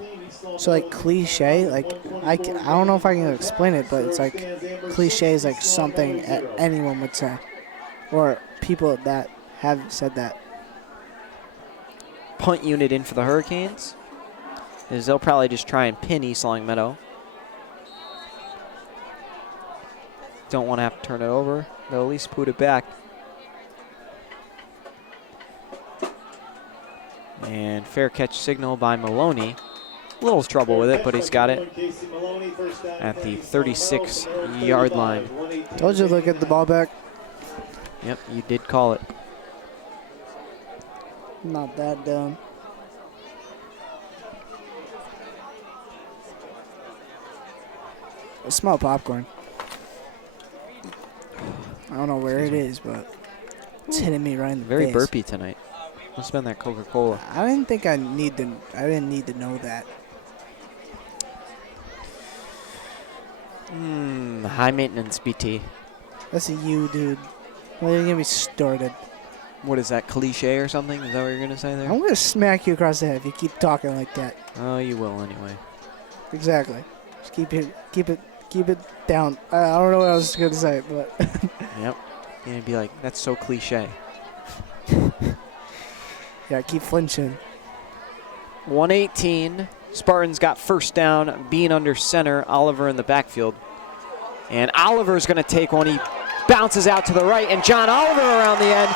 So like cliche, like I don't know if I can explain it, but it's like cliche is like something anyone would say, or people that have said that. Punt unit in for the Hurricanes. Is they'll probably just try and pin East Long Meadow. Don't want to have to turn it over. They'll at least put it back. And fair catch signal by Maloney. A little trouble with it, but he's got it at the 36-yard line. Told you to look at the ball back. Yep, you did call it. Not that dumb. I smell popcorn. I don't know where it is, but it's hitting me right in the Very face. burpy tonight. Must have been that Coca-Cola. I didn't think I didn't need to know that. High maintenance BT. That's a you, dude. Well, you're gonna be started. What is that, cliche or something? Is that what you're going to say there? I'm gonna smack you across the head if you keep talking like that. Oh, you will anyway. Exactly. Just keep it down. I don't know what I was gonna say, but Yep. And it'd be like, that's so cliche. yeah, keep flinching. 118. Spartans got 1st down, being under center. Oliver in the backfield. And Oliver's going to take one. He bounces out to the right, and John Oliver around the end.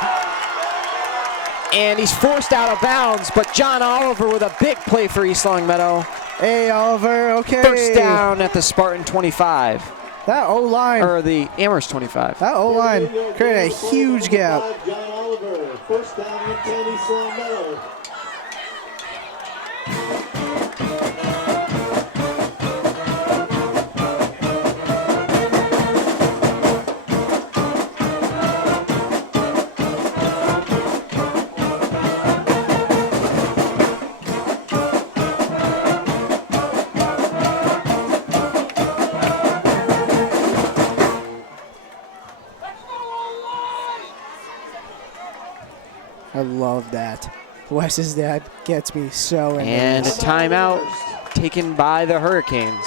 And he's forced out of bounds, but John Oliver with a big play for East Long Meadow Hey, Oliver, okay. First down at the Spartan 25. That O-line. Or the Amherst 25. That O-line created a huge gap. John Oliver, first down and 10, East Long Meadow. I love that. Wes's dad gets me so in And a this. timeout taken by the Hurricanes.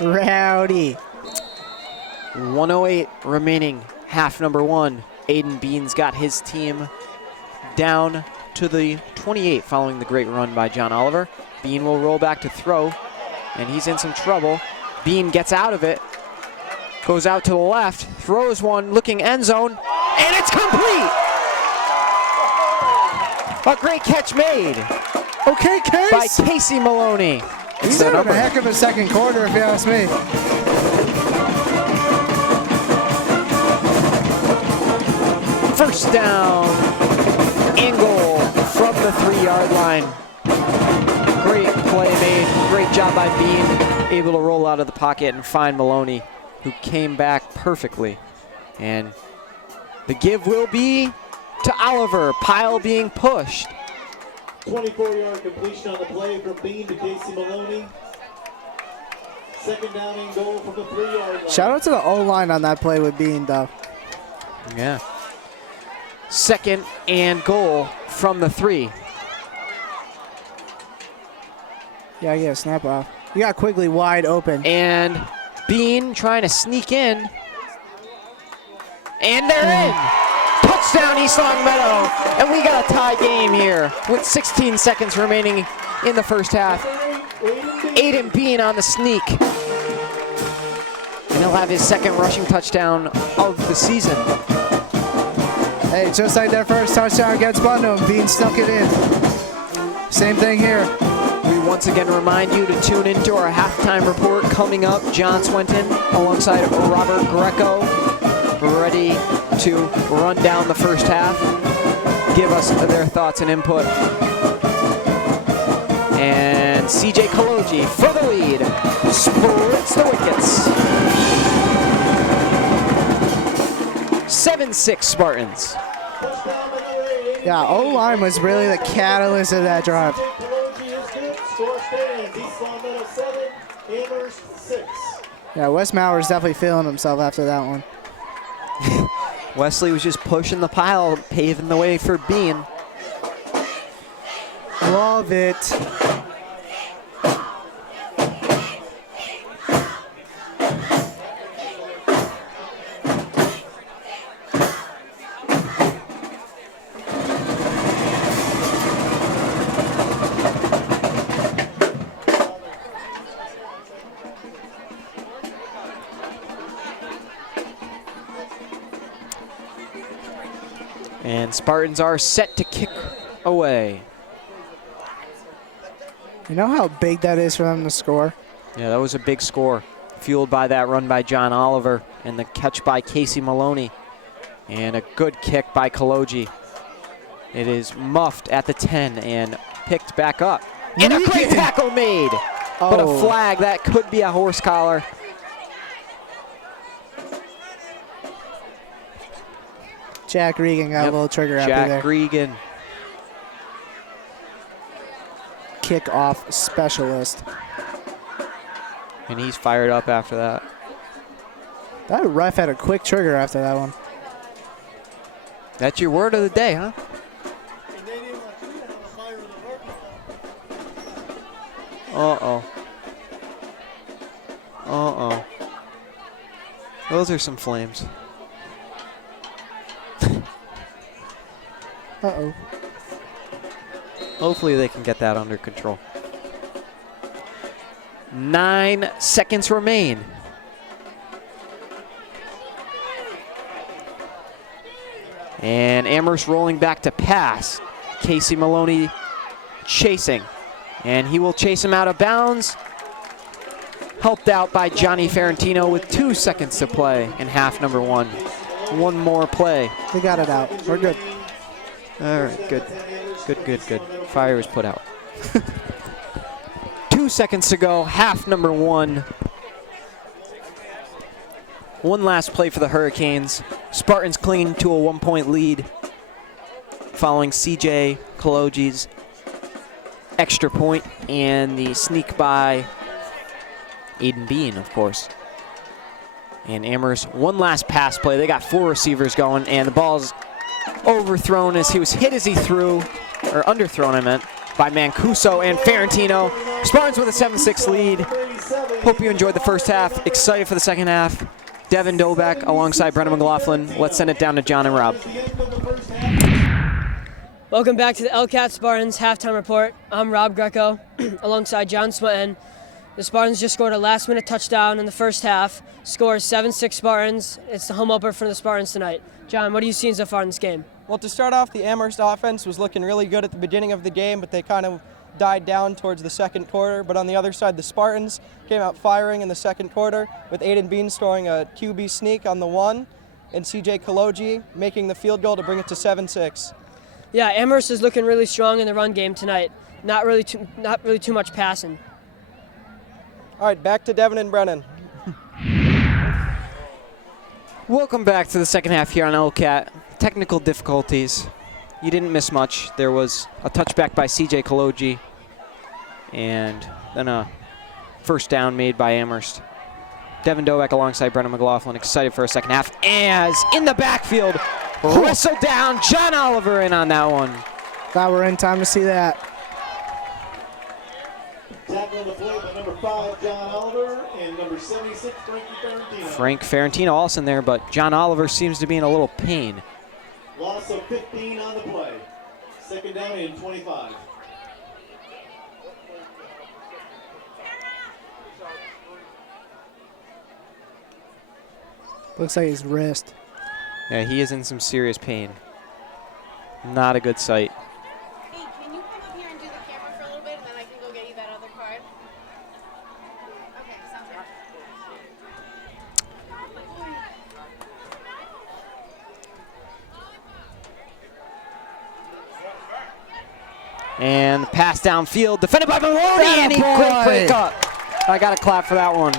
Rowdy. 1:08 remaining, half number one. Aiden Bean's got his team down to the 28 following the great run by John Oliver. Bean will roll back to throw, and he's in some trouble. Bean gets out of it, goes out to the left, throws one, looking end zone, and it's complete! A great catch made Okay, Case. by Casey Maloney. He's having a heck of a second quarter, if you ask me. First down and goal from the 3-yard line. Great play made. Great job by Bean. Able to roll out of the pocket and find Maloney, who came back perfectly. And the give will be to Oliver. Pile being pushed. 24-yard completion on the play from Bean to Casey Maloney. Second down and goal from the 3-yard line. Shout out to the O-line on that play with Bean, though. Yeah. Second and goal from the 3. Yeah, I get a snap off. You got Quigley wide open. And Bean trying to sneak in. And they're in. Touchdown, East Long Meadow. And we got a tie game here with 16 seconds remaining in the first half. Aiden Bean on the sneak. And he'll have his second rushing touchdown of the season. Hey, just like their first touchdown against Putnam, Bean snuck it in. Same thing here. We once again remind you to tune into our halftime report coming up. John Swenton alongside Robert Greco, ready to run down the first half, give us their thoughts and input. And CJ Kaloji for the lead, splits the wickets. 7-6 Spartans. Yeah, O-line was really the catalyst of that drive. Score stands, East Long Meadow 7, Amherst 6. Yeah, Wes Mauer's definitely feeling himself after that one. Wesley was just pushing the pile, paving the way for Bean. Love it. And Spartans are set to kick away. You know how big that is for them to score? Yeah, that was a big score, fueled by that run by John Oliver and the catch by Casey Maloney. And a good kick by Kaloji. It is muffed at the 10 and picked back up. And a great tackle made, but a flag, that could be a horse collar. Jack Regan got a little trigger happy there. Jack Regan. Kickoff specialist. And he's fired up after that. That ref had a quick trigger after that one. That's your word of the day, huh? Uh-oh. Uh-oh. Those are some flames. Uh-oh. Hopefully they can get that under control. 9 seconds remain. And Amherst rolling back to pass. Casey Maloney chasing. And he will chase him out of bounds. Helped out by Johnny Ferrantino with 2 seconds to play in half number 1. One more play. We got it out. We're good. All right, good. Good. Fire was put out. 2 seconds to go, half number 1. One last play for the Hurricanes. Spartans clinging to a 1-point lead following CJ Kaloji's extra point and the sneak by Aiden Bean, of course. And Amherst, one last pass play. They got 4 receivers going, and the ball's overthrown as he was hit as he threw, or underthrown, I meant, by Mancuso and Ferrantino. Spartans with a 7-6 lead. Hope you enjoyed the first half. Excited for the second half. Devin Doback alongside Brendan McLaughlin. Let's send it down to John and Rob. Welcome back to the LCAT Spartans halftime report. I'm Rob Greco alongside John Smutton. The Spartans just scored a last-minute touchdown in the first half. Score is 7-6 Spartans. It's the home opener for the Spartans tonight. John, what are you seeing so far in this game? Well, to start off, the Amherst offense was looking really good at the beginning of the game, but they kind of died down towards the second quarter. But on the other side, the Spartans came out firing in the second quarter with Aiden Bean scoring a QB sneak on the 1 and CJ Kaloji making the field goal to bring it to 7-6. Yeah, Amherst is looking really strong in the run game tonight. Not really too much passing. All right, back to Devin and Brennan. Welcome back to the second half here on LCAT. Technical difficulties. You didn't miss much. There was a touchback by CJ Kaloji and then a first down made by Amherst. Devin Doback alongside Brendan McLaughlin, excited for a second half. As in the backfield, wrestled down, John Oliver in on that one. Glad we're in time to see that. Tackling the play by number 5, John Oliver, and number 76, Frankie Ferrantino. Frank Ferrantino also in there, but John Oliver seems to be in a little pain. Loss of 15 on the play. Second down and 25. Looks like his wrist. Yeah, he is in some serious pain. Not a good sight. Hey, can you come up here and do the camera for a little bit, and then I can go get you that other card? Okay, sounds good. And the pass downfield, defended by Maloney, and he great break up. I got a clap for that one.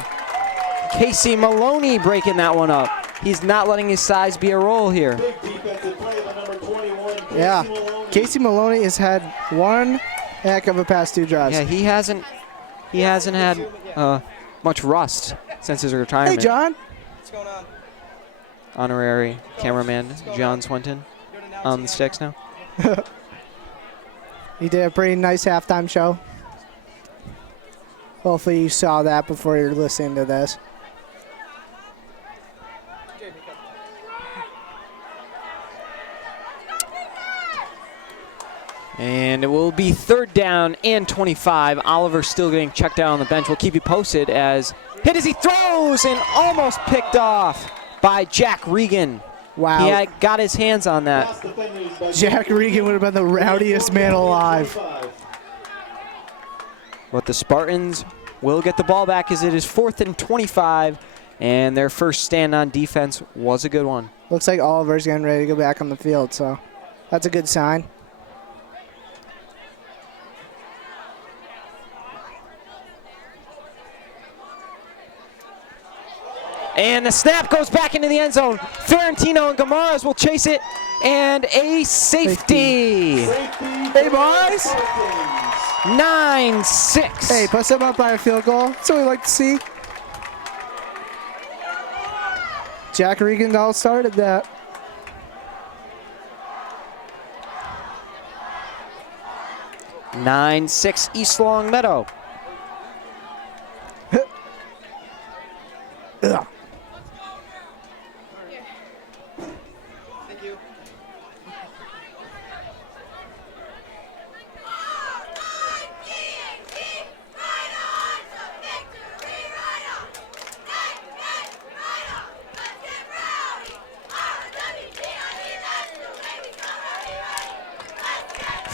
Casey Maloney breaking that one up. He's not letting his size be a role here. Big defensive play by number 21, Yeah. Casey Maloney. Casey Maloney has had one heck of a past 2 drives. Yeah, he hasn't had much rust since his Hey, retirement. John. What's going on? Honorary cameraman John Swinton on the sticks now. He did a pretty nice halftime show. Hopefully you saw that before you're listening to this. And it will be third down and 25. Oliver still getting checked out on the bench. We'll keep you posted as hit as he throws and almost picked off by Jack Regan. Wow. He had got his hands on that. Pass defenders by Jack Regan would have been the rowdiest man alive. 25. But the Spartans will get the ball back as it is 4th and 25. And their first stand on defense was a good one. Looks like Oliver's getting ready to go back on the field, so that's a good sign. And the snap goes back into the end zone. Ferrantino and Gamaras will chase it. And a safety. Hey, boys. 9-6. Hey, put them up by a field goal. That's what we like to see. Jack Regan all started that. Nine, 6 East Long Meadow. Ugh.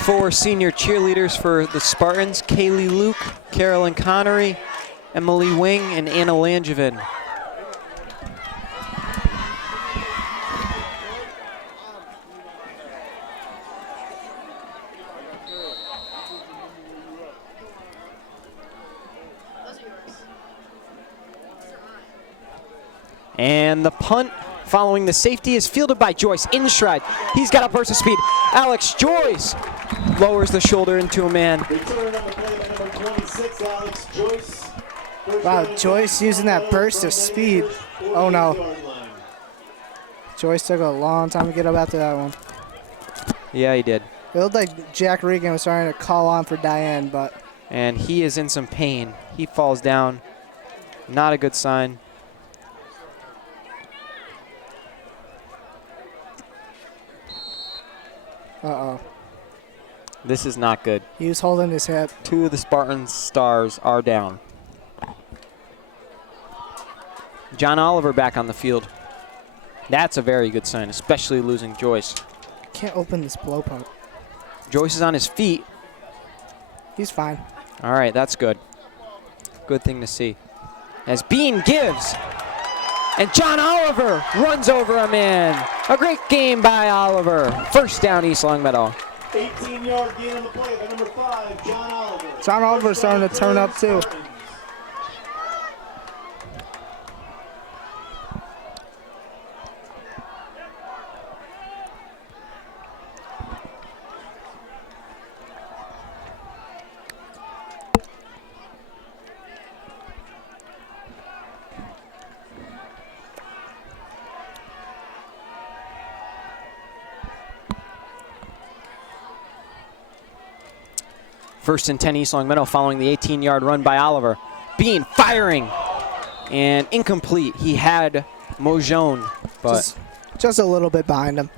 4 senior cheerleaders for the Spartans: Kaylee Luke, Carolyn Connery, Emily Wing, and Anna Langevin. And the punt following the safety is fielded by Joyce in stride. He's got a burst of speed. Alex Joyce lowers the shoulder into a man. Return on the play by number 26, Alex Joyce. Wow, Joyce using that burst of speed. Oh no. Joyce took a long time to get up after that one. Yeah, he did. It looked like Jack Regan was starting to call on for Diane, but. And he is in some pain. He falls down. Not a good sign. Uh-oh. This is not good. He was holding his hip. 2 of the Spartans stars are down. John Oliver back on the field. That's a very good sign, especially losing Joyce. Can't open this blow pump. Joyce is on his feet. He's fine. All right, that's good. Good thing to see. As Bean gives, and John Oliver runs over a man. A great game by Oliver. First down, East Longmeadow. 18-yard gain on the play by number 5, John Oliver. John Oliver's starting to turn up too. First and 10 East Longmeadow following the 18-yard run by Oliver. Bean firing and incomplete. He had Mojon, but just a little bit behind him.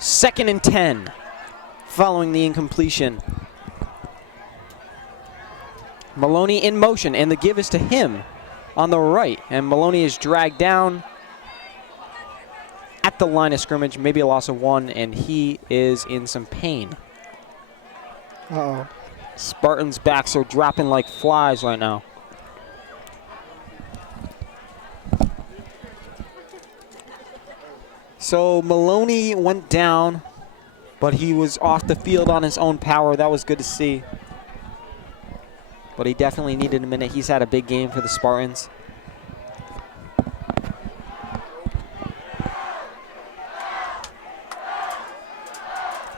Second and 10 following the incompletion. Maloney in motion, and the give is to him on the right. And Maloney is dragged down at the line of scrimmage, maybe a loss of 1, and he is in some pain. Uh-oh. Spartans' backs are dropping like flies right now. So Maloney went down, but he was off the field on his own power. That was good to see. But he definitely needed a minute. He's had a big game for the Spartans.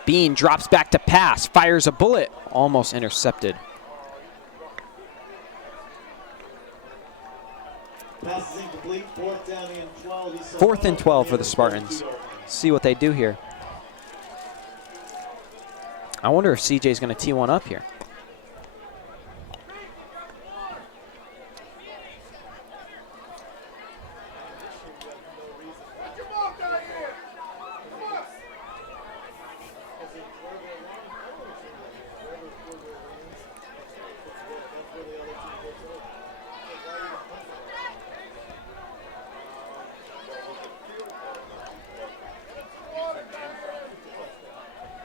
Bean drops back to pass, fires a bullet, almost intercepted. Pass is incomplete. Fourth down and 12. Fourth and 12 for the Spartans. See what they do here. I wonder if CJ's going to tee one up here.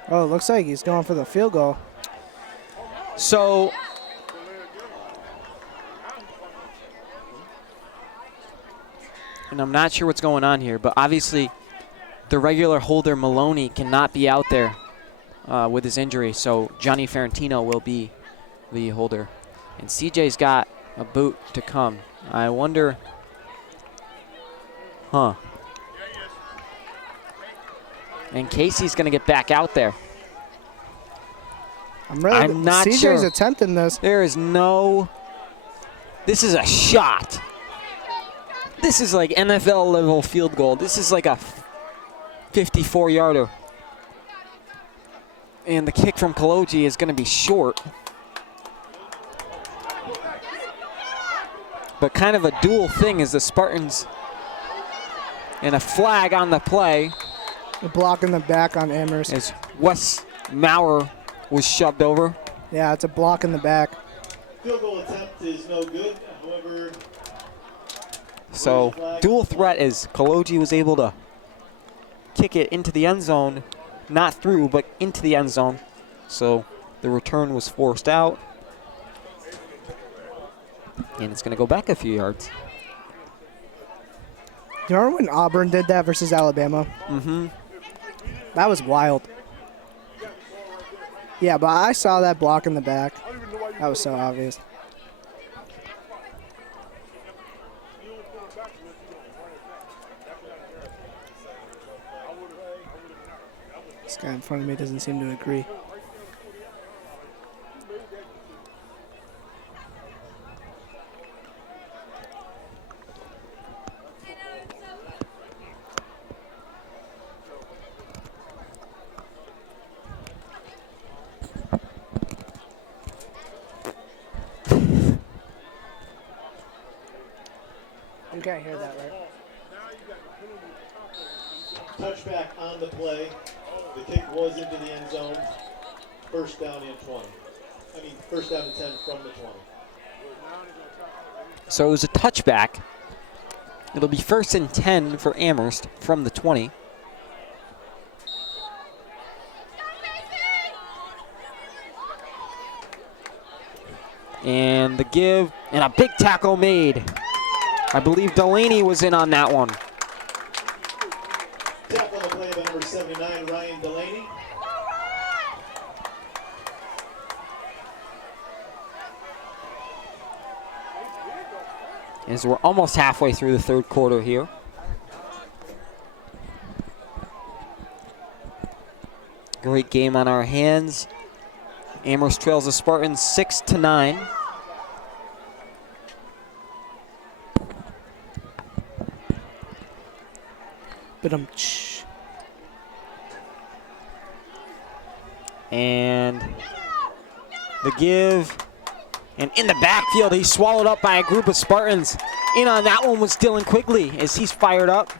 Oh, it looks like he's going for the field goal. So, and I'm not sure what's going on here, but obviously the regular holder Maloney cannot be out there with his injury, so Johnny Ferrantino will be the holder. And CJ's got a boot to come. I wonder, and Casey's going to get back out there. I'm not CJ's sure. Attempting this. There is no. This is a shot. This is like NFL level field goal. This is like a 54-yarder. And the kick from Kaloji is going to be short. But kind of a dual thing is the Spartans, and a flag on the play. A block in the back on Amherst. As Wes Maurer was shoved over. Yeah, it's a block in the back. Field goal attempt is no good. However, So dual threat as Kaloji was able to kick it into the end zone, not through, but into the end zone. So the return was forced out. And it's going to go back a few yards. Do you remember when Auburn did that versus Alabama? Mm-hmm. That was wild. Yeah, but I saw that block in the back. That was so obvious. This guy in front of me doesn't seem to agree. You can't hear that, right? touchback on the play. The kick was into the end zone. First down and 20. First down and 10 from the 20. So it was a touchback. It'll be 1st and 10 for Amherst from the 20. And the give, and a big tackle made. I believe Delaney was in on that one. Tackle on the play by number 79, Ryan Delaney. As we're almost halfway through the third quarter here. Great game on our hands. Amherst trails the Spartans 6-9. And the give. And in the backfield, he's swallowed up by a group of Spartans. In on that one was Dylan Quigley as he's fired up.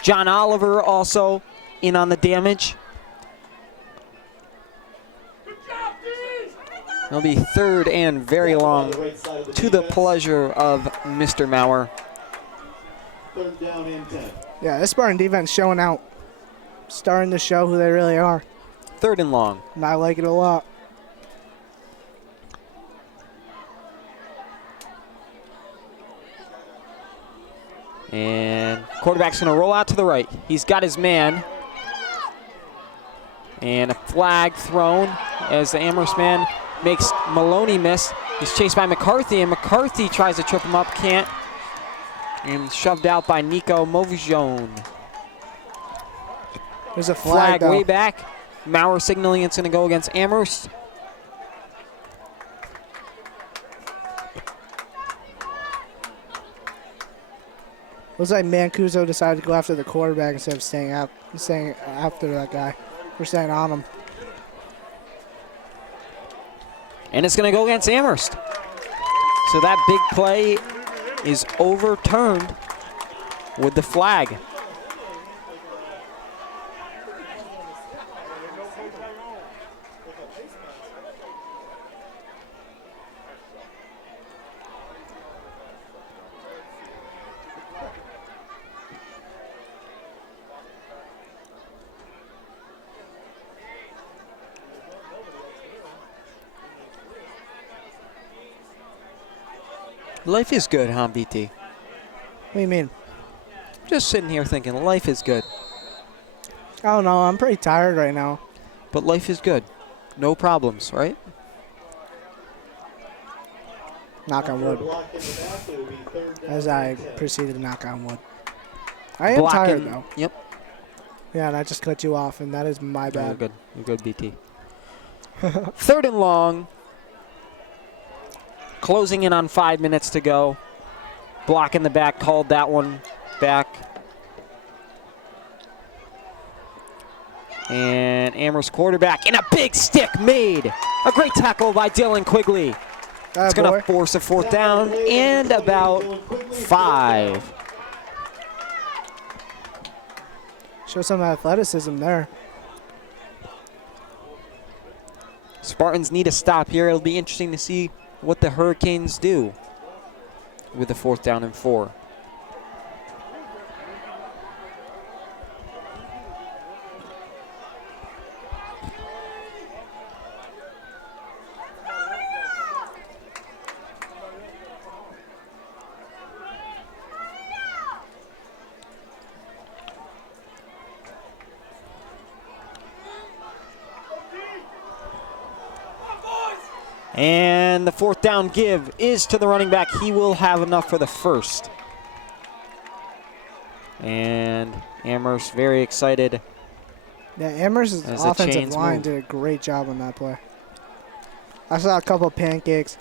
John Oliver also in on the damage. It'll be 3rd and very long to the pleasure of Mr. Maurer. 3rd down and 10. Yeah, this Spartan defense showing out. Starting to show who they really are. 3rd and long. And I like it a lot. And quarterback's going to roll out to the right. He's got his man. And a flag thrown as the Amherst man makes Maloney miss. He's chased by McCarthy, and McCarthy tries to trip him up, can't. And shoved out by Nico Movijon. There's a flag way back. Maurer signaling it's going to go against Amherst. Looks like Mancuso decided to go after the quarterback instead of staying after that guy. We're staying on him. And it's going to go against Amherst. So that big play is overturned with the flag. Life is good, huh, BT? What do you mean? Just sitting here thinking life is good. I don't know. I'm pretty tired right now. But life is good. No problems, right? Knock on wood. As I proceeded to knock on wood. I am tired, though. Yep. Yeah, and I just cut you off, and that is my bad. You're good. You're good, BT. 3rd and long. Closing in on 5 minutes to go. Block in the back, called that one back. And Amherst quarterback, and a big stick made. A great tackle by Dylan Quigley. It's going to force a 4th down and about 5. Show some athleticism there. Spartans need a stop here. It'll be interesting to see what the Hurricanes do with the 4th down and 4. And the 4th down give is to the running back. He will have enough for the 1st. And Amherst very excited. Yeah, Amherst's As the offensive chains line move. did a great job on that play. I saw a couple of pancakes.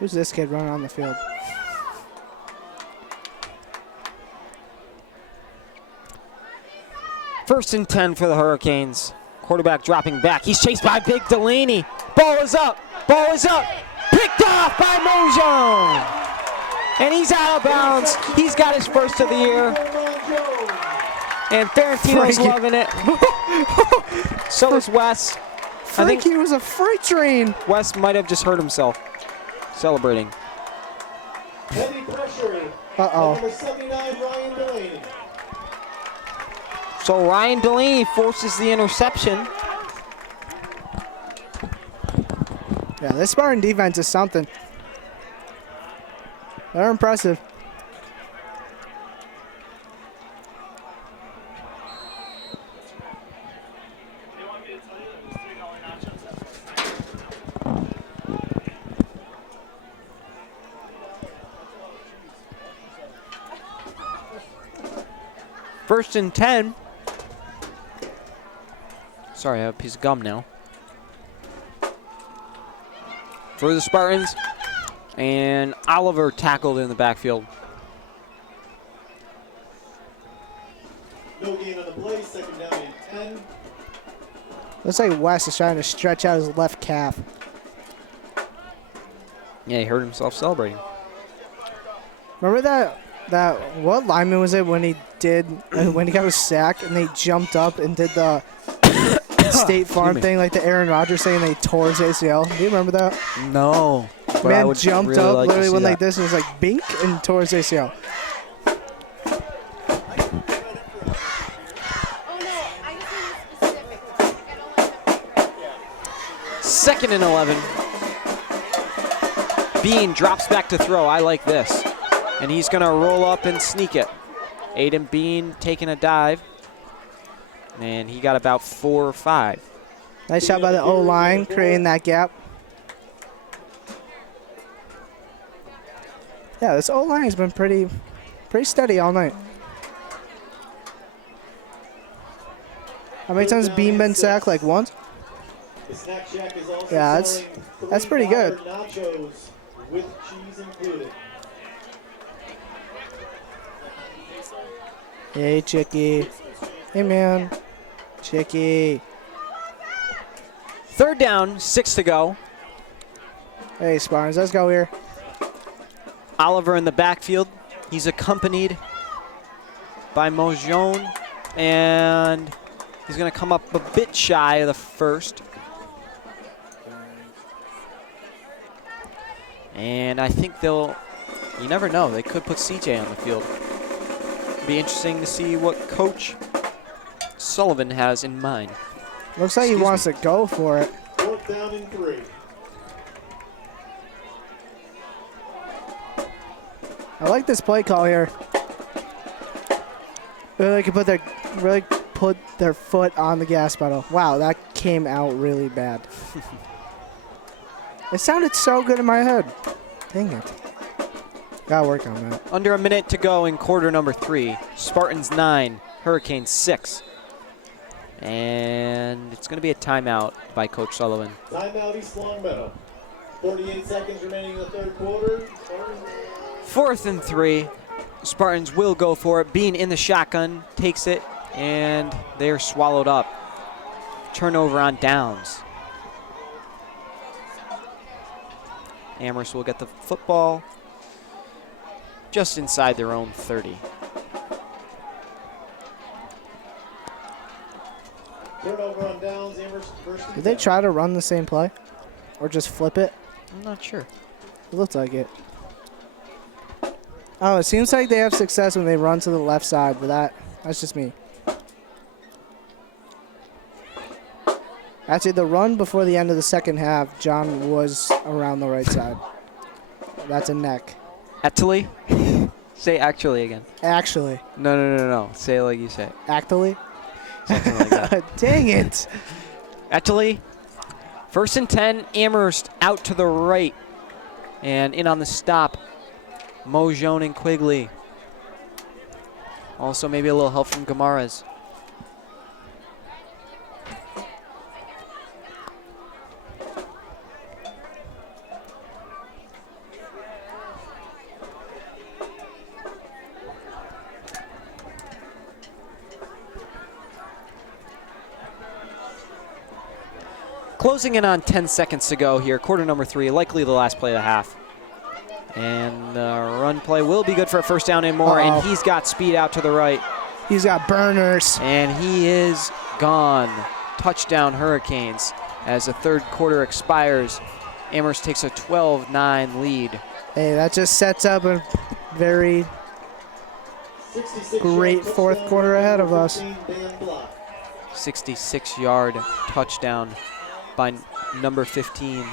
Who's this kid running on the field? First and 10 for the Hurricanes. Quarterback dropping back. He's chased by Big Delaney. Ball is up. Ball is up. Picked off by Mojon. And he's out of bounds. He's got his first of the year. And Ferentino's Frankie. loving it. So is Wes. I think Frankie was a freight train. Wes might have just hurt himself celebrating. Heavy pressure. Uh-oh. Number 79, Ryan Delaney. So Ryan Delaney forces the interception. Yeah, this Spartan defense is something. They're impressive. First and 10. Sorry, I have a piece of gum now. For the Spartans. And Oliver tackled in the backfield. No gain on the play, 2nd down and 10. Looks like Wes is trying to stretch out his left calf. Yeah, he hurt himself celebrating. Remember that what lineman was it when he got his sack and they jumped up and did the State Farm thing like the Aaron Rodgers thing and they tore his ACL? Do you remember that? No. But I Man would jumped really up, like to literally see went like that. this and was like bink and tore his ACL. Oh no, I just need a specific one. Like, I don't like the paper. 2nd and 11. Bean drops back to throw. I like this. And he's going to roll up and sneak it. Aiden Bean taking a dive. And he got about 4 or 5. Nice shot by the O-line, creating that gap. Yeah, this O-line has been pretty steady all night. How many times has Bean been sacked? Like once? The Snack Shack is also Yeah, selling that's 3 pretty good. nachos with cheese included. Hey, Chicky. Hey, man. Chicky. 3rd down, 6 to go. Hey, Spartans, let's go here. Oliver in the backfield. He's accompanied by Mojon. And he's going to come up a bit shy of the 1st. And I think you never know, they could put CJ on the field. Be interesting to see what Coach Sullivan has in mind. Looks like he wants to go for it. 4th down and 3. I like this play call here. Really can put their foot on the gas pedal. Wow, that came out really bad. It sounded so good in my head. Dang it. Gotta work on that. Under a minute to go in quarter number 3. Spartans 9, Hurricanes 6. And it's going to be a timeout by Coach Sullivan. Timeout East Longmeadow. 48 seconds remaining in the third quarter. 4th and 3. Spartans will go for it. Bean in the shotgun takes it, and they're swallowed up. Turnover on downs. Amherst will get the football just inside their own 30. Turnover on downs. Amherst first and Did they 10. try to run the same play? Or just flip it? I'm not sure. It looked like it. Oh, it seems like they have success when they run to the left side, but that's just me. Actually, the run before the end of the second half, John was around the right side. That's a neck. Actually? Say actually again. Actually. No. Say it like you say it. Actually? Something like that. Dang it. Actually, 1st and 10, Amherst out to the right. And in on the stop, Mojon and Quigley. Also maybe a little help from Gamarez. Closing in on 10 seconds to go here, quarter number 3, likely the last play of the half. And the run play will be good for a first down and more, and he's got speed out to the right. He's got burners. And he is gone. Touchdown Hurricanes as the third quarter expires. Amherst takes a 12-9 lead. Hey, that just sets up a very 66 great yard fourth touchdown quarter ahead of number us. 15, Dan Block. 66-yard touchdown by number 15. I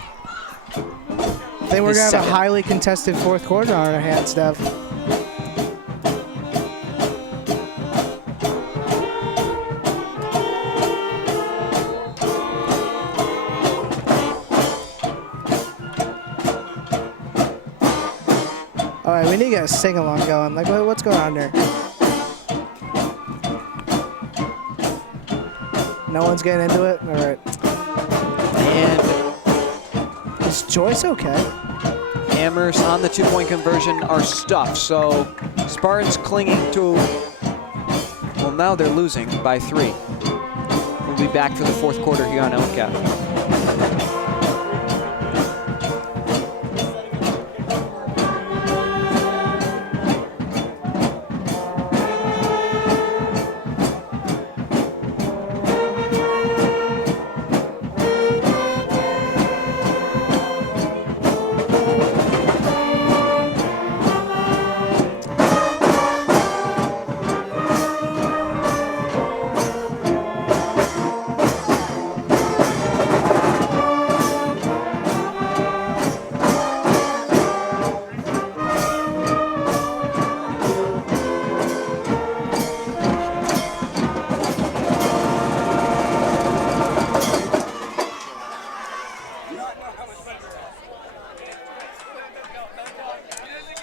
think we're His going to have a second. highly contested fourth quarter on our hands, Steph. All right, we need to get a sing-along going. Like, what's going on there? No one's getting into it? All right. And Is Joyce okay? Amherst on the two-point conversion are stuffed. So Spartans clinging to, well, now they're losing by 3. We'll be back for the fourth quarter here on LCAT.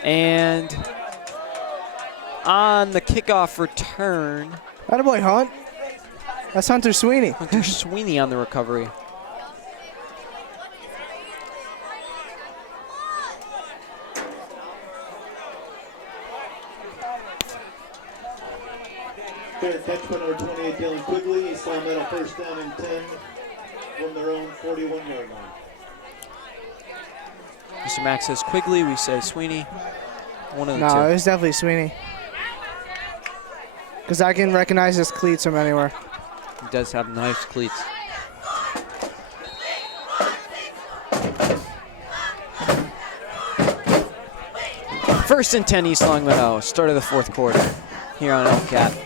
And on the kickoff return, Attaboy, Hunt. That's Hunter Sweeney. Hunter Sweeney on the recovery. Fair catch by number 28, Dylan Quigley. East Longmeadow first down and 10 from their own 41-yard line. Mr. Max says Quigley, we say Sweeney. One of the No, two. it was definitely Sweeney. Because I can recognize his cleats from anywhere. He does have nice cleats. First and 10 East Longmeadow, start of the fourth quarter here on LCAT.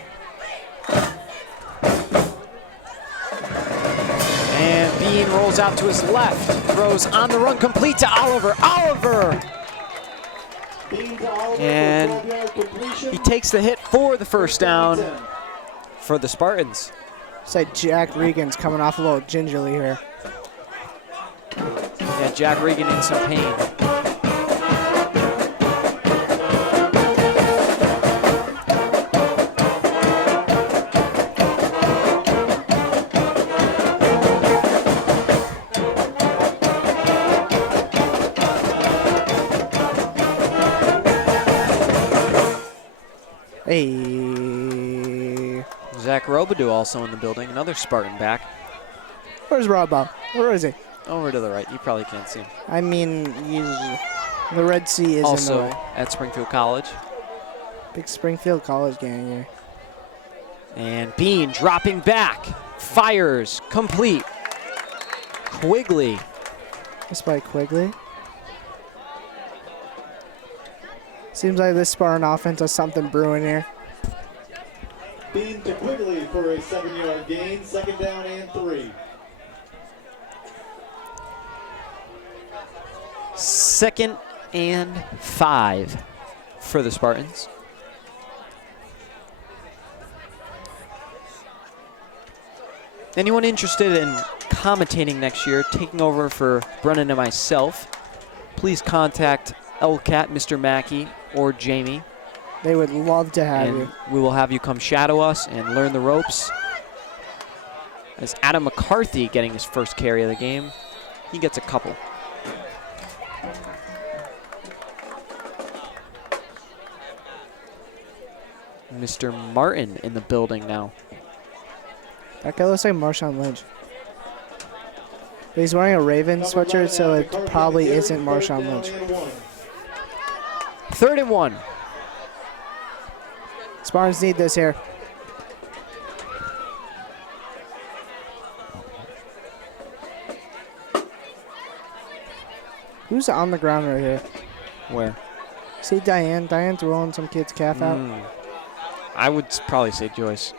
And Bean rolls out to his left, throws on the run, complete to Oliver. Oliver! Bean to Oliver And for 12-yard completion. he takes the hit for the first down for the Spartans. It's like Jack Regan's coming off a little gingerly here. Yeah, Jack Regan in some pain. Hey. Zach Robidoux also in the building, another Spartan back. Where's Robo? Where is he? Over to the right. You probably can't see him. I mean, the Red Sea is Also in the way. at Springfield College. Big Springfield College gang here. And Bean dropping back. Fires. Complete. Quigley. Just by Quigley. Seems like this Spartan offense has something brewing here. Bean to Quigley for a 7-yard gain, 2nd down and 3. 2nd and 5 for the Spartans. Anyone interested in commentating next year, taking over for Brennan and myself, please contact LCAT, Mr. Mackey, or Jamie. They would love to have And you. we will have you come shadow us and learn the ropes. As Adam McCarthy getting his first carry of the game, he gets a couple. Mr. Martin in the building now. That guy looks like Marshawn Lynch. But he's wearing a Raven sweatshirt, so it probably isn't Marshawn Lynch. 3rd and 1. Spartans need this here. Who's on the ground right here? Where? See Diane? Diane's rolling some kid's calf out. I would probably say Joyce.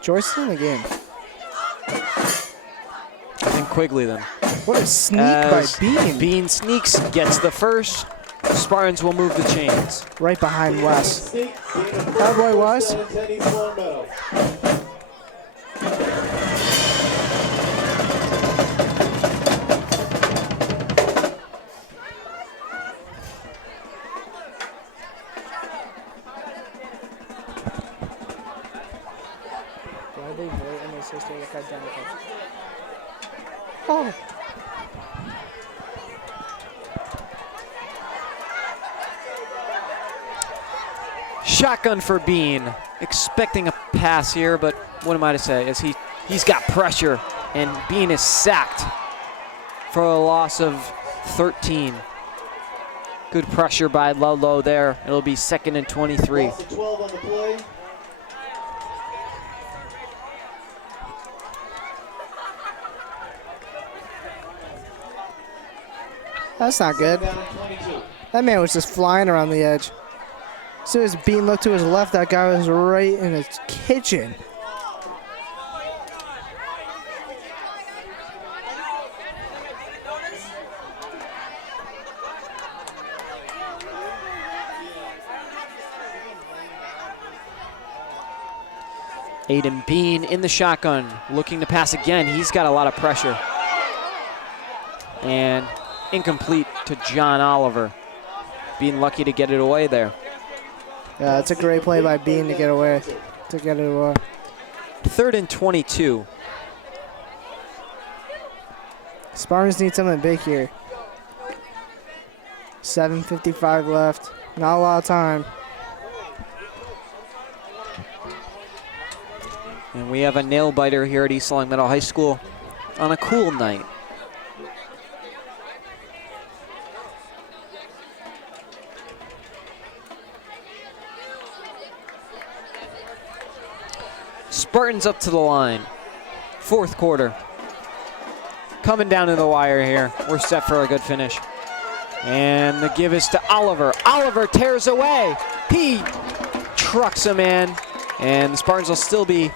Joyce is in the game. I think Quigley then. What a sneak by As Bean. Bean sneaks, gets the first. Spartans will move the chains. Right behind Wes. That boy Wes. Why they Boy and his sister look identical? Oh. Shotgun for Bean. Expecting a pass here, but what am I to say? As he's got pressure, and Bean is sacked for a loss of 13. Good pressure by Ludlow there. It'll be 2nd and 23. Loss of 12 on the play. That's not good. Down 22. That man was just flying around the edge. As soon as Bean looked to his left, that guy was right in his kitchen. Aiden Bean in the shotgun, looking to pass again. He's got a lot of pressure. And incomplete to John Oliver. Being lucky to get it away there. Yeah, that's a great play by Bean to get away. 3rd and 22. Spartans need something big here. 7:55 left. Not a lot of time. And we have a nail biter here at East Long Meadow High School on a cool night. Spartans up to the line. 4th quarter. Coming down to the wire here. We're set for a good finish. And the give is to Oliver. Oliver tears away. He trucks a man. And the Spartans will still be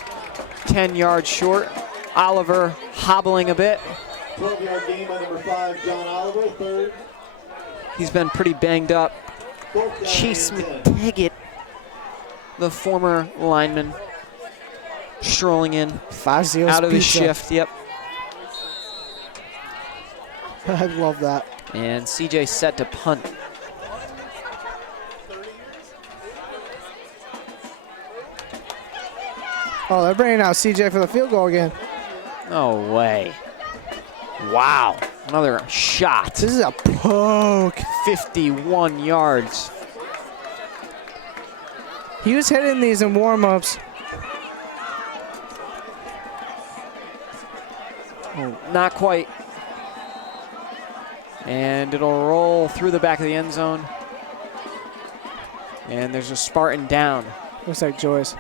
10 yards short. Oliver hobbling a bit. 12-yard gain by number 5, John Oliver, 3rd. He's been pretty banged up. 4th down Chase and 10. McTaggart, the former lineman, strolling in Fazio's out of his pizza. shift. Yep. I love that. And CJ set to punt. Oh, they're bringing out CJ for the field goal again. No way. Wow. Another shot. This is a poke. 51 yards. He was hitting these in warm-ups. Oh, not quite. And it'll roll through the back of the end zone. And there's a Spartan down. Looks like Joyce.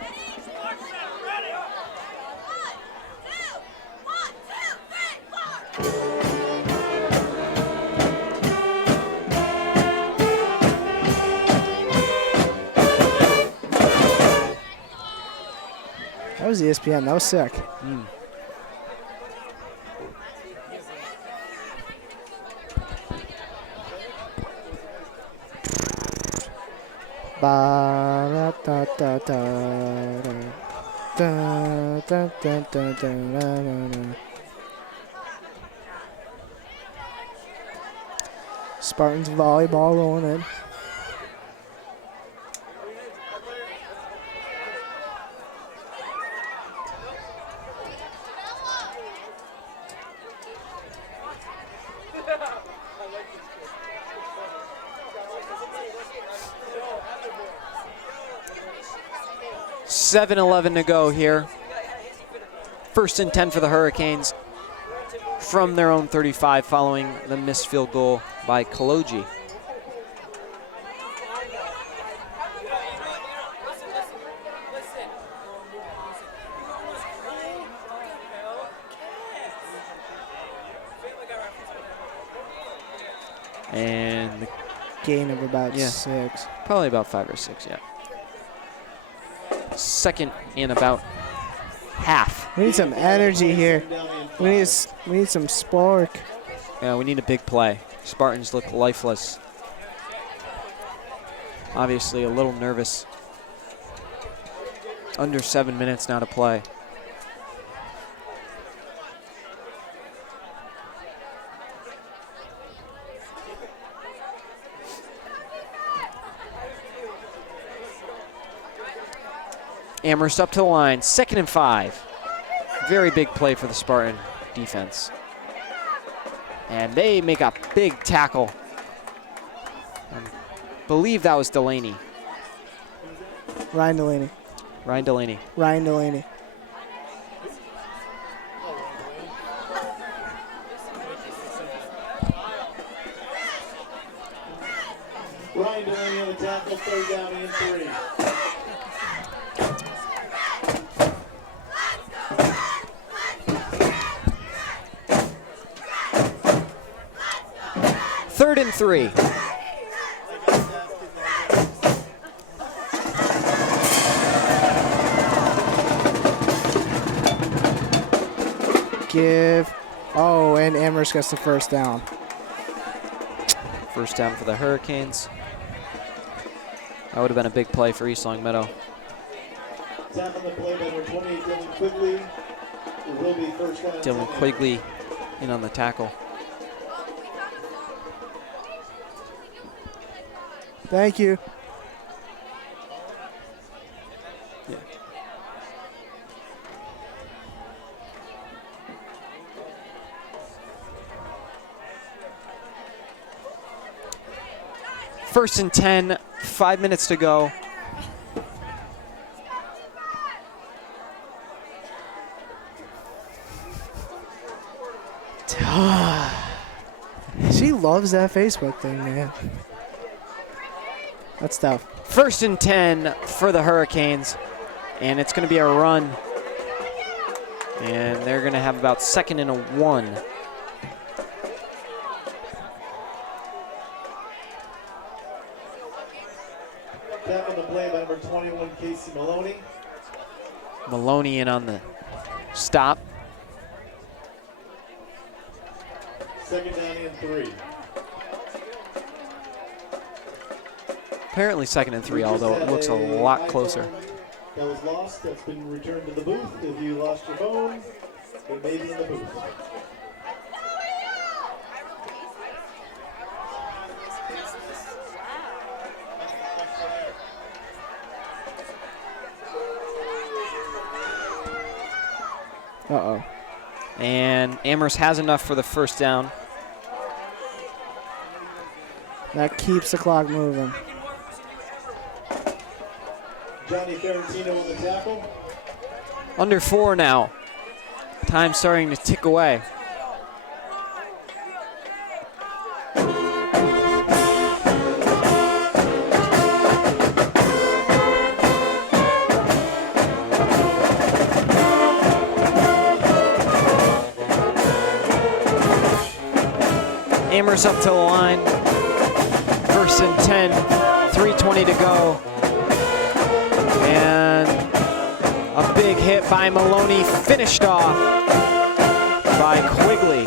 That was ESPN. That was sick. Spartans volleyball rolling in. .7:11 to go here. 1st and 10 for the Hurricanes from their own 35 following the missed field goal by Kaloji. And the Gain of about Yeah. 6. probably about 5 or 6, yeah. 2nd and about half. We need some energy here. We need some spark. Yeah, we need a big play. Spartans look lifeless. Obviously a little nervous. Under 7 minutes now to play. Amherst up to the line, 2nd and 5. Very big play for the Spartan defense. And they make a big tackle. I believe that was Delaney. Ryan Delaney. Ryan Delaney. Ryan Delaney. Ryan Delaney on the tackle, 3rd down and 3. Third and 3. Give. Oh, and Amherst gets the 1st down. First down for the Hurricanes. That would have been a big play for East Long Meadow. Tap on the play by number 28, Dylan Quigley. It will be 1st down. Dylan Quigley in on the tackle. Thank you. Yeah. First and 10, 5 minutes to go. She loves that Facebook thing, man. That's tough. 1st and 10 for the Hurricanes, and it's going to be a run. And they're going to have about 2nd and 1. Tap on the play by number 21, Casey Maloney. Maloney in on the stop. 2nd down and 3. Apparently 2nd and 3, although it looks a lot closer. That was lost. That's been returned to the booth. If you lost your phone, it may be in the booth. Uh-oh. And Amherst has enough for the 1st down. That keeps the clock moving. Johnny Ferrantino on the tackle. Under 4 now. Time starting to tick away. Amherst up to the line. 1st and 10, 3:20 to go. And a big hit by Maloney, finished off by Quigley.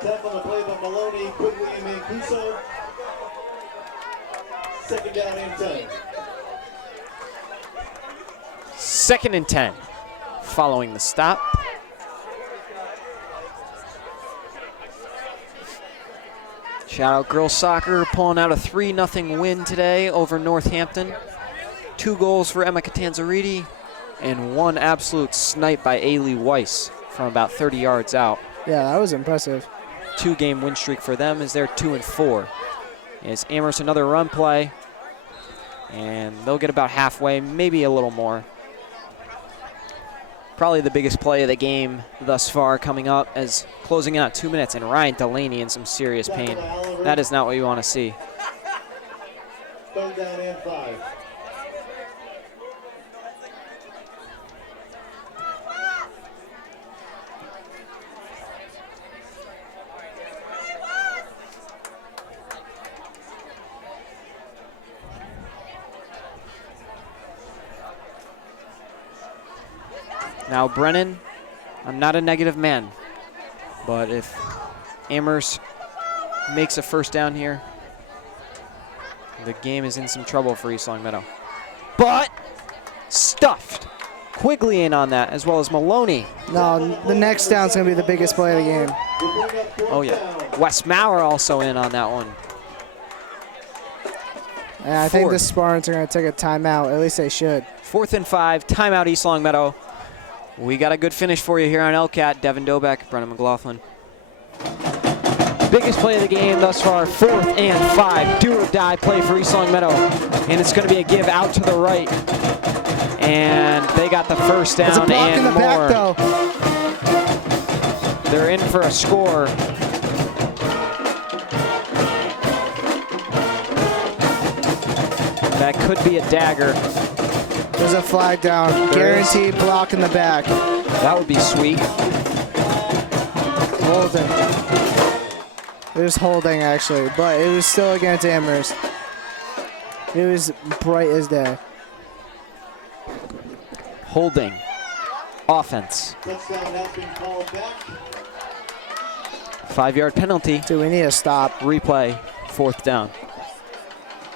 Tap on the play by Maloney, Quigley, and Mancuso. 2nd down and 10. 2nd and 10, following the stop. Shout out girls soccer pulling out a 3-0 win today over Northampton. 2 goals for Emma Catanzariti and 1 absolute snipe by Ailey Weiss from about 30 yards out. Yeah, that was impressive. 2-game win streak for them as they're 2-4. It's Amherst another run play, and they'll get about halfway, maybe a little more. Probably the biggest play of the game thus far coming up as closing out 2 minutes, and Ryan Delaney in some serious pain. That is not what you want to see. 3rd down and 5. Now Brennan, I'm not a negative man, but if Amherst makes a 1st down here, the game is in some trouble for East Long Meadow. But stuffed. Quigley in on that, as well as Maloney. No, the next down's going to be the biggest play of the game. Oh yeah, Wes Maurer also in on that one. And I think the 4th. Spartans are going to take a timeout. At least they should. 4th and 5, timeout East Long Meadow. We got a good finish for you here on LCAT. Devin Dobeck, Brennan McLaughlin. Biggest play of the game thus far, 4th and 5. Do or die play for East Long Meadow. And it's going to be a give out to the right. And they got the 1st down There's a block and in the more. back, though. They're in for a score. That could be a dagger. There's a flag down. Guaranteed block in the back. That would be sweet. Holding. It was holding, actually, but it was still against Amherst. It was bright as day. Holding. Offense. Touchdown has been called back. 5-yard penalty. Dude, we need to stop. Replay. 4th down.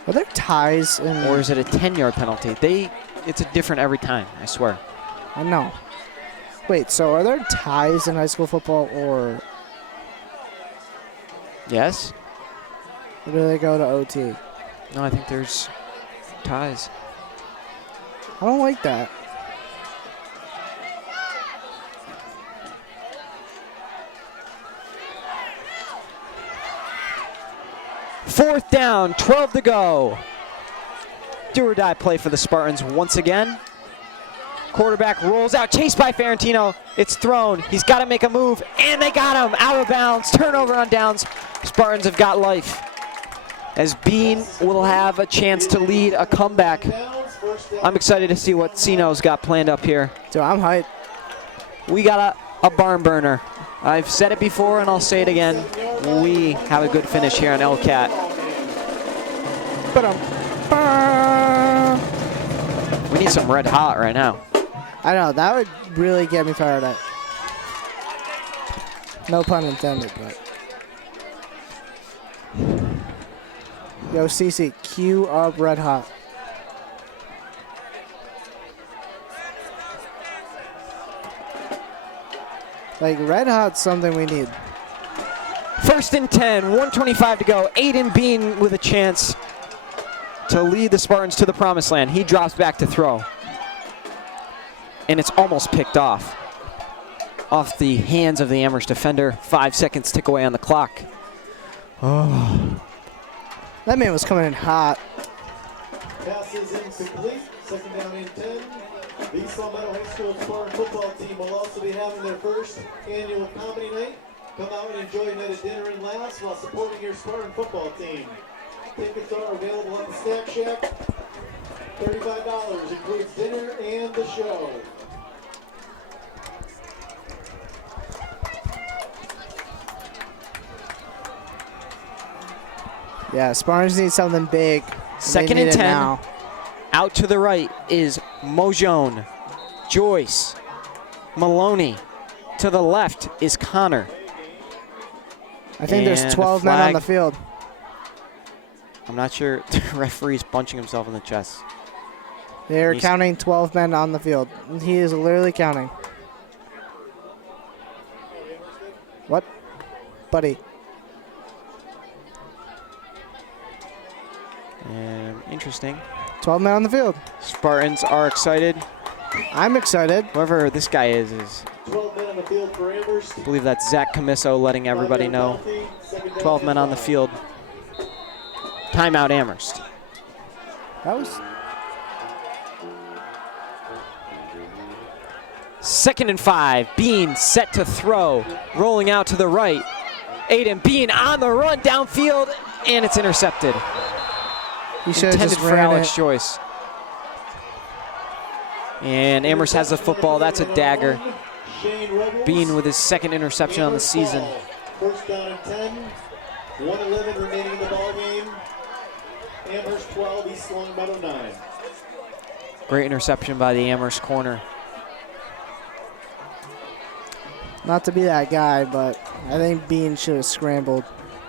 Are there ties in? Or is it a 10-yard penalty? It's a different every time, I swear. I know. Wait, so are there ties in high school football, or Yes? do they go to OT? No, I think there's ties. I don't like that. Fourth down, 12 to go. Do or die play for the Spartans once again. Quarterback rolls out, chased by Ferrantino. It's thrown. He's got to make a move, and they got him out of bounds. Turnover on downs. Spartans have got life, as Bean will have a chance to lead a comeback. I'm excited to see what Sino's got planned up here. So I'm hyped. We got a barn burner. I've said it before, and I'll say it again. We have a good finish here on LCAT. We need some red hot right now. I know, that would really get me fired up. No pun intended, but. Yo, CC, cue up red hot. Like, red hot's something we need. First and 10, 1:25 to go. Aiden Bean with a chance to lead the Spartans to the promised land. He drops back to throw. And it's almost picked off the hands of the Amherst defender. 5 seconds tick away on the clock. Oh. That man was coming in hot. Pass is incomplete. Second down and 10. The East Meadow High School Spartan football team will also be having their first annual comedy night. Come out and enjoy a night of dinner and laughs while supporting your Spartan football team. Tickets are available at the Snack Shack. $35 includes dinner and the show. Yeah, Spartans need something big. Second They need and it 10. now. Out to the right is Mojon, Joyce, Maloney. To the left is Connor. I think there's And 12 men on flag. the field. I'm not sure. The referee's punching himself in the chest. They're He's- counting 12 men on the field. He is literally counting. What? Buddy. And interesting. 12 men on the field. Spartans are excited. I'm excited. Whoever this guy is 12 men on the field for Amherst. I believe that's Zach Camiso letting everybody know. 12 men on the field. Timeout Amherst. That was... Second and 5. Bean set to throw. Rolling out to the right. Aiden Bean on the run downfield, and it's intercepted. He should have Intended just for ran Alex it. Joyce. And Amherst has the football. That's a dagger. Bean with his second interception on the season. First down and 10. 1:11 remaining in the ball game. Amherst 12, East Long Meadow 9. Great interception by the Amherst corner. Not to be that guy, but I think Bean should have scrambled.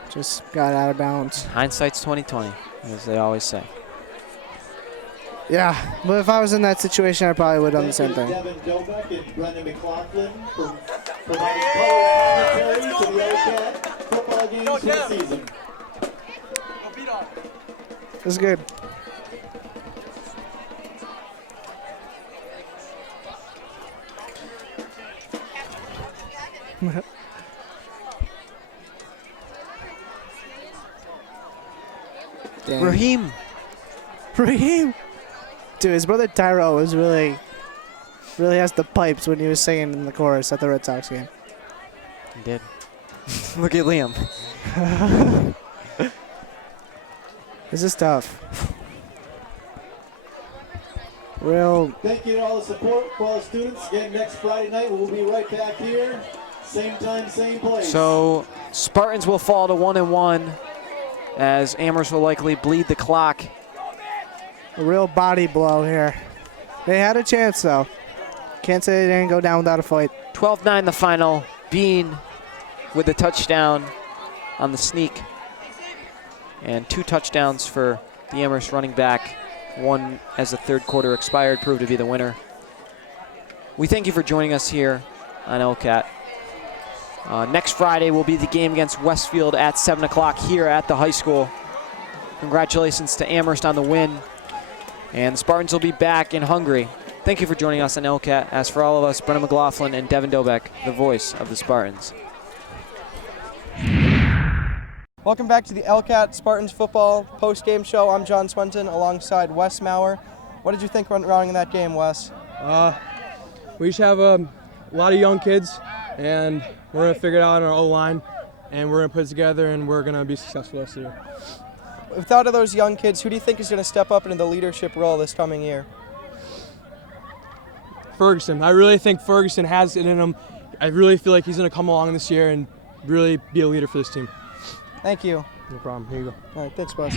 Just got out of bounds. Hindsight's 20/20, as they always say. Yeah, but if I was in that situation, I probably would have done the same Thank you thing. to Devin Dobek and Brendan McLaughlin for providing color commentary to the LCAT football games for the season. It was good. Dang. Raheem. Raheem. Dude, his brother Tyro was really has the pipes when he was singing in the chorus at the Red Sox game. He did. Look at Liam. This is tough. Real. Thank you to all the support for all the students. Again, next Friday night, we'll be right back here. Same time, same place. So Spartans will fall to 1-1 as Amherst will likely bleed the clock. A real body blow here. They had a chance, though. Can't say they didn't go down without a fight. 12-9 the final. Bean with the touchdown on the sneak. And 2 touchdowns for the Amherst running back. One as the third quarter expired proved to be the winner. We thank you for joining us here on LCAT. Next Friday will be the game against Westfield at 7 o'clock here at the high school. Congratulations to Amherst on the win. And the Spartans will be back and hungry. Thank you for joining us on LCAT. As for all of us, Brennan McLaughlin and Devin Dobek, the voice of the Spartans. Welcome back to the LCAT Spartans football post-game show. I'm John Swenton alongside Wes Maurer. What did you think went wrong in that game, Wes? We just have a lot of young kids, and we're going to figure it out on our O-line, and we're going to put it together, and we're going to be successful this year. Without those young kids, who do you think is going to step up into the leadership role this coming year? Ferguson. I really think Ferguson has it in him. I really feel like he's going to come along this year and really be a leader for this team. Thank you. No problem. Here you go. All right, thanks, Wes.